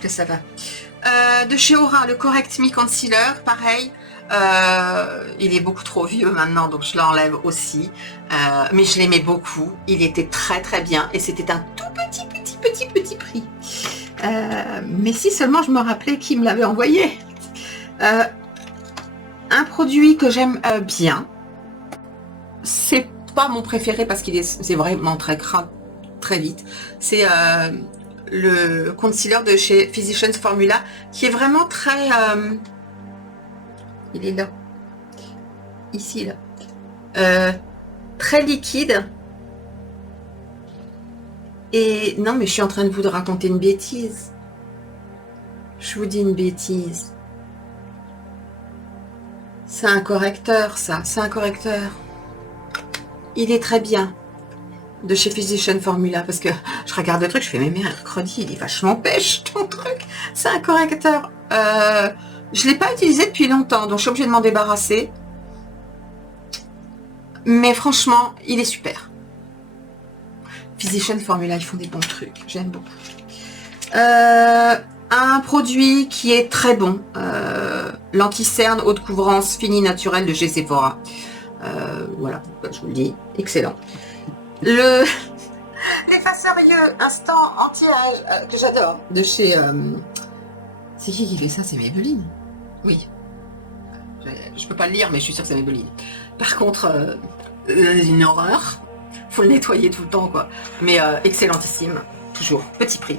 que ça va. De chez Aura, le Correct Me Concealer, pareil. Il est beaucoup trop vieux maintenant, donc je l'enlève aussi. Mais je l'aimais beaucoup. Il était très très bien. Et c'était un tout petit prix. Mais si seulement je me rappelais qui me l'avait envoyé. Un produit que j'aime bien. C'est pas mon préféré parce c'est vraiment très crade, très vite. C'est le concealer de chez Physicians Formula qui est vraiment très... il est là. Ici, là. Très liquide. Et non, mais je suis en train de vous raconter une bêtise. Je vous dis une bêtise. C'est un correcteur, ça. C'est un correcteur. Il est très bien. De chez Physician Formula. Parce que je regarde le truc, je fais, mais mercredi, il est vachement pêche, ton truc. C'est un correcteur. Je ne l'ai pas utilisé depuis longtemps, donc je suis obligée de m'en débarrasser. Mais franchement, il est super. Physician Formula, ils font des bons trucs. J'aime beaucoup. Un produit qui est très bon. L'anti-cerne haute couvrance fini naturel de chez Sephora. Voilà, je vous le dis. Excellent. L'effaceur yeux instant anti-âge que j'adore de chez... c'est qui fait ça? C'est Maybelline. Oui. Je peux pas le lire, mais je suis sûre que c'est Maybelline. Par contre, une horreur. Faut le nettoyer tout le temps, quoi. Mais excellentissime. Toujours. Petit prix.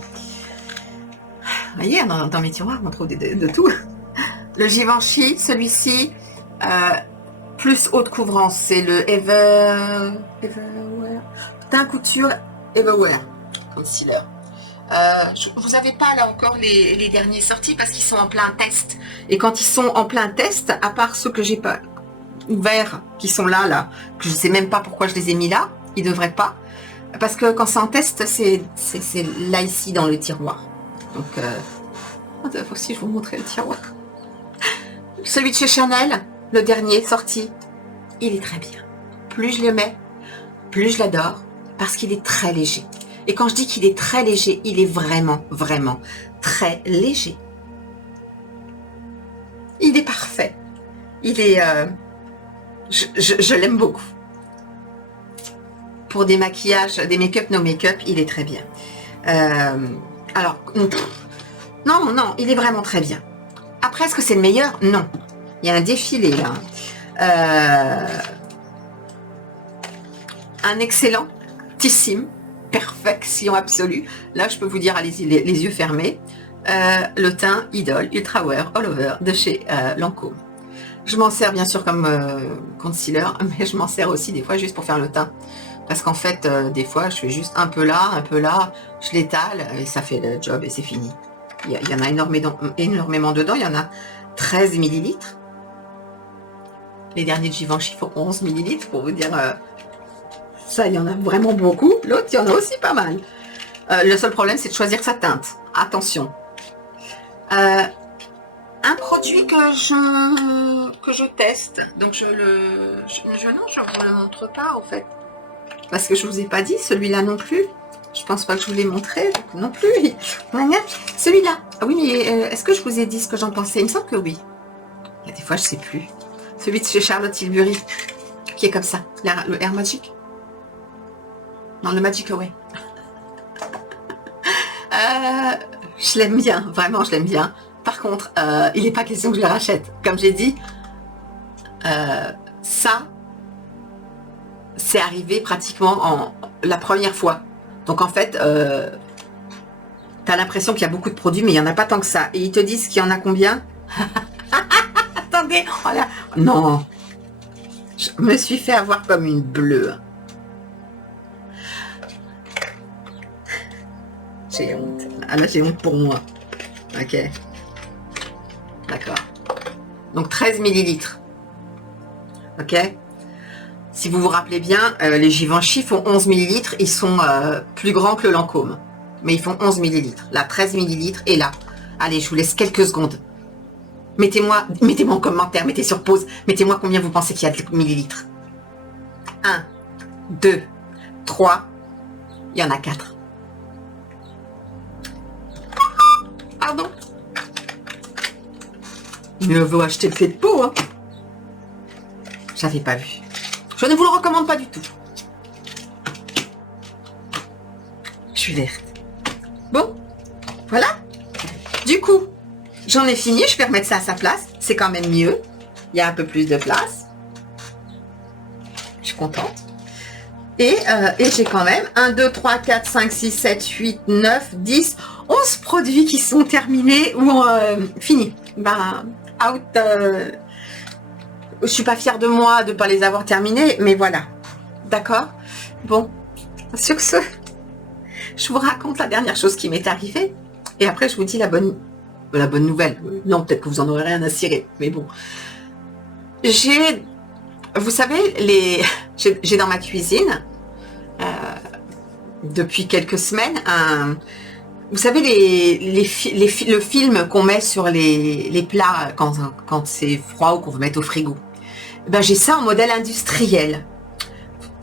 Vous voyez, dans mes tiroirs, on trouve de tout. Le Givenchy, celui-ci, plus haute couvrance. C'est le Everwear. Teint couture Everwear Concealer. Vous n'avez pas là encore les derniers sortis parce qu'ils sont en plein test. Et quand ils sont en plein test, à part ceux que j'ai pas ouverts, qui sont là, que je sais même pas pourquoi je les ai mis là, ils devraient pas. Parce que quand c'est en test, c'est là ici dans le tiroir. Donc, faut aussi je vous montrer le tiroir. Celui de chez Chanel, le dernier sorti, il est très bien. Plus je le mets, plus je l'adore, parce qu'il est très léger. Et quand je dis qu'il est très léger, il est vraiment, vraiment très léger. Il est parfait. Il est... je l'aime beaucoup. Pour des maquillages, des make-up, no make-up, il est très bien. Alors, non, il est vraiment très bien. Après, est-ce que c'est le meilleur? Non. Il y a un défilé, là. Un excellentissime, perfection absolue. Là, je peux vous dire, allez-y, les yeux fermés. Le teint Idol Ultra Wear All Over de chez Lancôme. Je m'en sers bien sûr comme concealer, mais je m'en sers aussi des fois juste pour faire le teint. Parce qu'en fait, des fois, je fais juste un peu là, je l'étale et ça fait le job et c'est fini. Il y en a énormément dedans, il y en a 13 millilitres. Les derniers de Givenchy font 11 millilitres pour vous dire, ça, il y en a vraiment beaucoup. L'autre, il y en a aussi pas mal. Le seul problème, c'est de choisir sa teinte. Attention. Un produit que je teste, donc je vous le montre pas en fait. Parce que je vous ai pas dit, celui-là non plus. Je pense pas que je vous l'ai montré non plus. Celui-là. Ah oui, mais est-ce que je vous ai dit ce que j'en pensais? Il me semble que oui. Il y a des fois, je sais plus. Celui de chez Charlotte Tilbury, qui est comme ça. Le Air Magic. Non, le Magic Away. Je l'aime bien, vraiment, je l'aime bien. Par contre, il n'est pas question que je le rachète. Comme j'ai dit, ça, c'est arrivé pratiquement la première fois. Donc en fait, tu as l'impression qu'il y a beaucoup de produits, mais il n'y en a pas tant que ça. Et ils te disent qu'il y en a combien? Attendez, voilà. Non, je me suis fait avoir comme une bleue. J'ai honte. Ah là, j'ai honte pour moi. Ok. D'accord. Donc 13 millilitres. Ok. Si vous vous rappelez bien, les Givenchy font 11 millilitres. Ils sont plus grands que le Lancôme. Mais ils font 11 millilitres. Là, 13 millilitres. Et là, allez, je vous laisse quelques secondes. Mettez-moi en commentaire, mettez sur pause. Mettez-moi combien vous pensez qu'il y a de millilitres. 1, 2, 3. Il y en a 4. Pardon. Mieux vaut acheter le fait de peau. Hein. J'avais pas vu. Je ne vous le recommande pas du tout. Je suis verte. Bon, voilà. Du coup, j'en ai fini. Je vais remettre ça à sa place. C'est quand même mieux. Il y a un peu plus de place. Je suis contente. Et j'ai quand même 1, 2, 3, 4, 5, 6, 7, 8, 9, 10, 11 produits qui sont terminés ou finis. Ben, out. Je suis pas fière de moi de pas les avoir terminés, mais voilà. D'accord? Bon, sur ce, je vous raconte la dernière chose qui m'est arrivée. Et après, je vous dis la bonne nouvelle. Non, peut-être que vous en aurez rien à cirer, mais bon. Vous savez, j'ai dans ma cuisine, depuis quelques semaines, vous savez, le film qu'on met sur les plats quand c'est froid ou qu'on veut mettre au frigo. Ben, j'ai ça en modèle industriel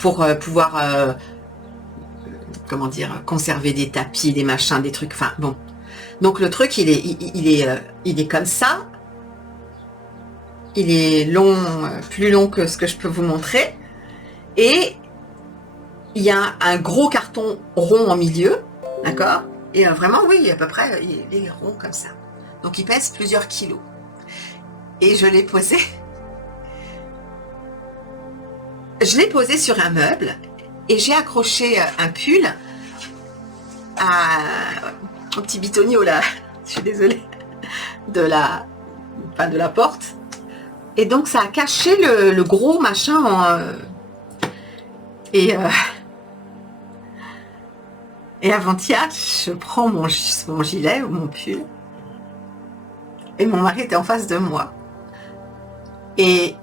pour pouvoir, comment dire, conserver des tapis, des machins, des trucs. Enfin, bon. Donc, le truc, il est comme ça. Il est long, plus long que ce que je peux vous montrer. Et il y a un gros carton rond en milieu. D'accord? Et vraiment, oui, à peu près, il est rond comme ça. Donc, il pèse plusieurs kilos. Et je l'ai posé. Je l'ai posé sur un meuble. Et j'ai accroché un pull au petit bitonio, là. Je suis désolée. De la porte. Et donc, ça a caché le gros machin Et avant-hier, je prends mon gilet ou mon pull et mon mari était en face de moi. Et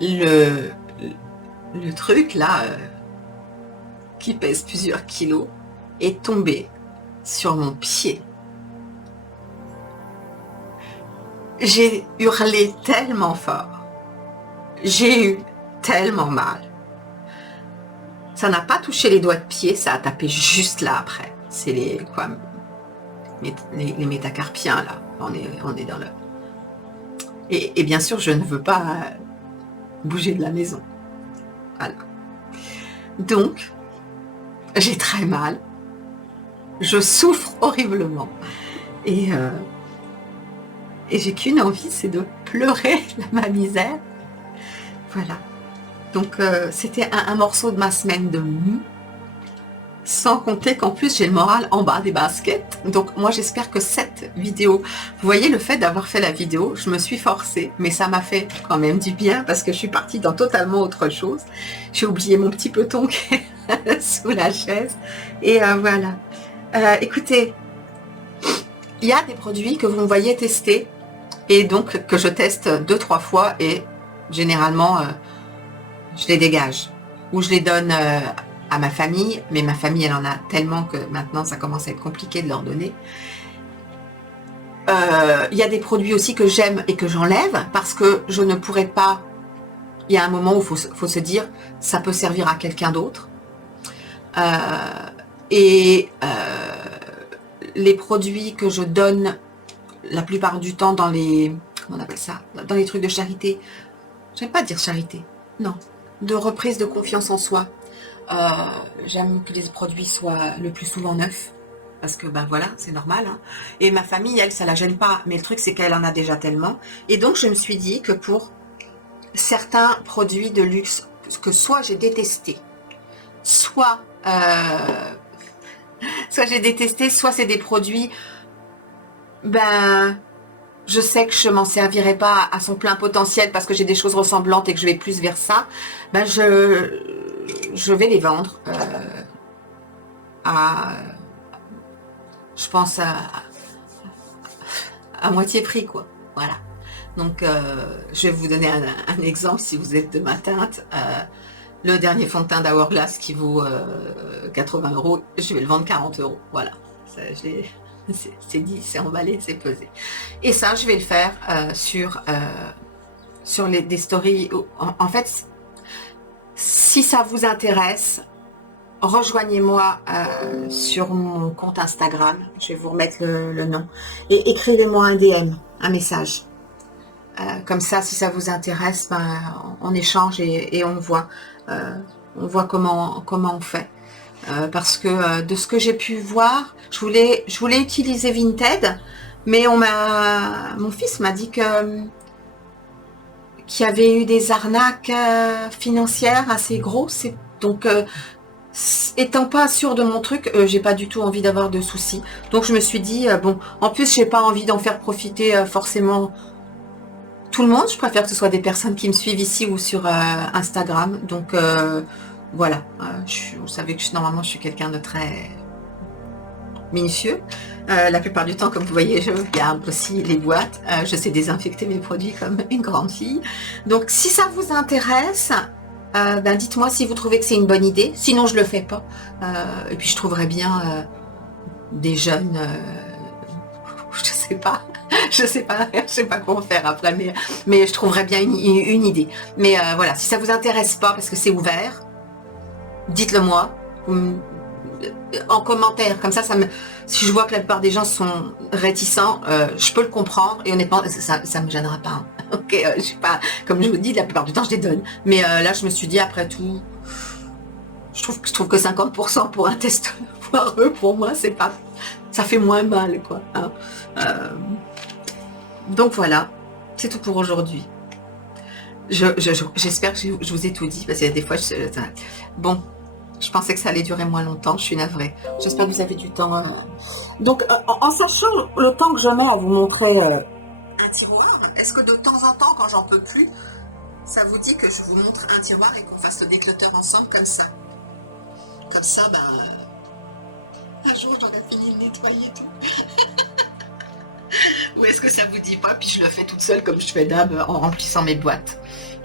le truc là, qui pèse plusieurs kilos, est tombé sur mon pied. J'ai hurlé tellement fort. J'ai eu tellement mal. Ça n'a pas touché les doigts de pied, ça a tapé juste là après. C'est les métacarpiens là. On est dans le... Et bien sûr, je ne veux pas bouger de la maison. Voilà. Donc, j'ai très mal. Je souffre horriblement. Et j'ai qu'une envie, c'est de pleurer ma misère. Voilà. Donc, c'était un morceau de ma semaine de mou. Sans compter qu'en plus, j'ai le moral en bas des baskets. Donc, moi, j'espère que cette vidéo... Vous voyez, le fait d'avoir fait la vidéo, je me suis forcée. Mais ça m'a fait quand même du bien parce que je suis partie dans totalement autre chose. J'ai oublié mon petit peloton qui est sous la chaise. Et voilà. Écoutez, il y a des produits que vous me voyez tester. Et donc, que je teste 2-3 fois. Et généralement, je les dégage. Ou je les donne... à ma famille, mais ma famille elle en a tellement que maintenant ça commence à être compliqué de leur donner. Il y a des produits aussi que j'aime et que j'enlève parce que je ne pourrais pas, il y a un moment où il faut se dire ça peut servir à quelqu'un d'autre. Les produits que je donne la plupart du temps dans les, comment on appelle ça, dans les trucs de charité, j'aime pas dire charité, non, de reprise de confiance en soi. J'aime que les produits soient le plus souvent neufs parce que ben voilà, c'est normal hein. Et ma famille elle, ça la gêne pas, mais le truc c'est qu'elle en a déjà tellement et donc je me suis dit que pour certains produits de luxe que soit j'ai détesté, soit j'ai détesté, soit c'est des produits ben je sais que je m'en servirai pas à son plein potentiel parce que j'ai des choses ressemblantes et que je vais plus vers ça, ben je vais les vendre je pense à moitié prix quoi. Voilà. Donc je vais vous donner un exemple si vous êtes de ma teinte. Le dernier fond de teint d'Hourglass qui vaut 80 €, je vais le vendre 40 €. Voilà. C'est dit, c'est emballé, c'est pesé. Et ça, je vais le faire sur des stories. En fait, si ça vous intéresse, rejoignez-moi sur mon compte Instagram. Je vais vous remettre le nom. Et écrivez-moi un DM, un message. Comme ça, si ça vous intéresse, ben, on échange et on voit comment on fait. Parce que de ce que j'ai pu voir, je voulais utiliser Vinted, mais mon fils m'a dit qu'il y avait eu des arnaques financières assez grosses. Donc, étant pas sûre de mon truc, j'ai pas du tout envie d'avoir de soucis. Donc, je me suis dit, bon, en plus, j'ai pas envie d'en faire profiter forcément tout le monde. Je préfère que ce soit des personnes qui me suivent ici ou sur Instagram. Donc, voilà. Vous savez que normalement, je suis quelqu'un de très minutieux. La plupart du temps, comme vous voyez, je regarde aussi les boîtes. Je sais désinfecter mes produits comme une grande fille. Donc, si ça vous intéresse, ben dites-moi si vous trouvez que c'est une bonne idée. Sinon, je le fais pas. Et puis, je trouverais bien des jeunes... je sais pas comment faire après, mais je trouverais bien une idée. Mais voilà, si ça vous intéresse pas, parce que c'est ouvert, dites-le moi en commentaire. Comme ça, si je vois que la plupart des gens sont réticents, je peux le comprendre et honnêtement, ça me gênera pas. Hein. Ok, je suis pas, comme je vous dis, la plupart du temps, je les donne. Mais là, je me suis dit, après tout, je trouve que 50% pour un test foireux, pour moi, c'est pas, ça fait moins mal, quoi. Hein. Donc voilà, c'est tout pour aujourd'hui. J'espère que je vous ai tout dit, parce que des fois, bon, je pensais que ça allait durer moins longtemps, je suis navrée. J'espère que vous avez du temps. Donc, en sachant le temps que je mets à vous montrer un tiroir, est-ce que de temps en temps, quand j'en peux plus, ça vous dit que je vous montre un tiroir et qu'on fasse le déclutter ensemble comme ça? Comme ça, ben, Un jour, j'aurai fini de nettoyer tout. Ou est-ce que ça vous dit pas? Puis je le fais toute seule comme je fais d'hab en remplissant mes boîtes.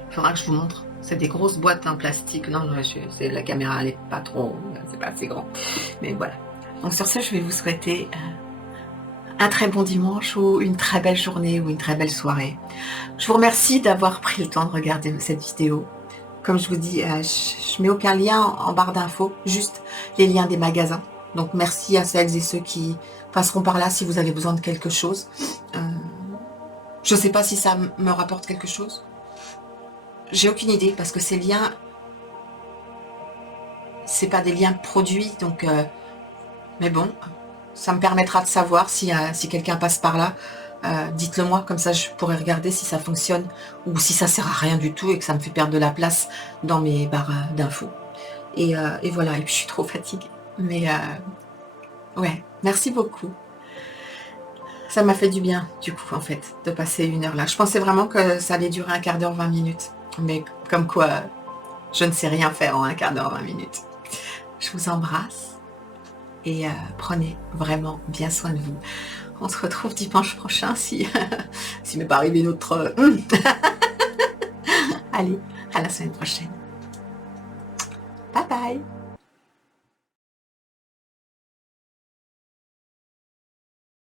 Il faudra que je vous montre. C'est des grosses boîtes en plastique. Non, non, la caméra, elle est pas trop... C'est pas assez grand. Mais voilà. Donc sur ce, je vais vous souhaiter un très bon dimanche ou une très belle journée ou une très belle soirée. Je vous remercie d'avoir pris le temps de regarder cette vidéo. Comme je vous dis, je mets aucun lien en barre d'infos, juste les liens des magasins. Donc merci à celles et ceux qui passeront par là si vous avez besoin de quelque chose. Je ne sais pas si ça me rapporte quelque chose. J'ai aucune idée parce que ces liens, c'est pas des liens produits, donc mais bon, ça me permettra de savoir si quelqu'un passe par là. Dites-le moi, comme ça je pourrais regarder si ça fonctionne ou si ça sert à rien du tout et que ça me fait perdre de la place dans mes barres d'infos. Et voilà, et puis je suis trop fatiguée. Mais ouais, merci beaucoup. Ça m'a fait du bien, du coup, en fait, de passer une heure là. Je pensais vraiment que ça allait durer un quart d'heure, 20 minutes. Mais comme quoi, je ne sais rien faire en un quart d'heure, 20 minutes. Je vous embrasse et prenez vraiment bien soin de vous. On se retrouve dimanche prochain si s'il m'est pas arrivé une autre... Allez, à la semaine prochaine. Bye bye.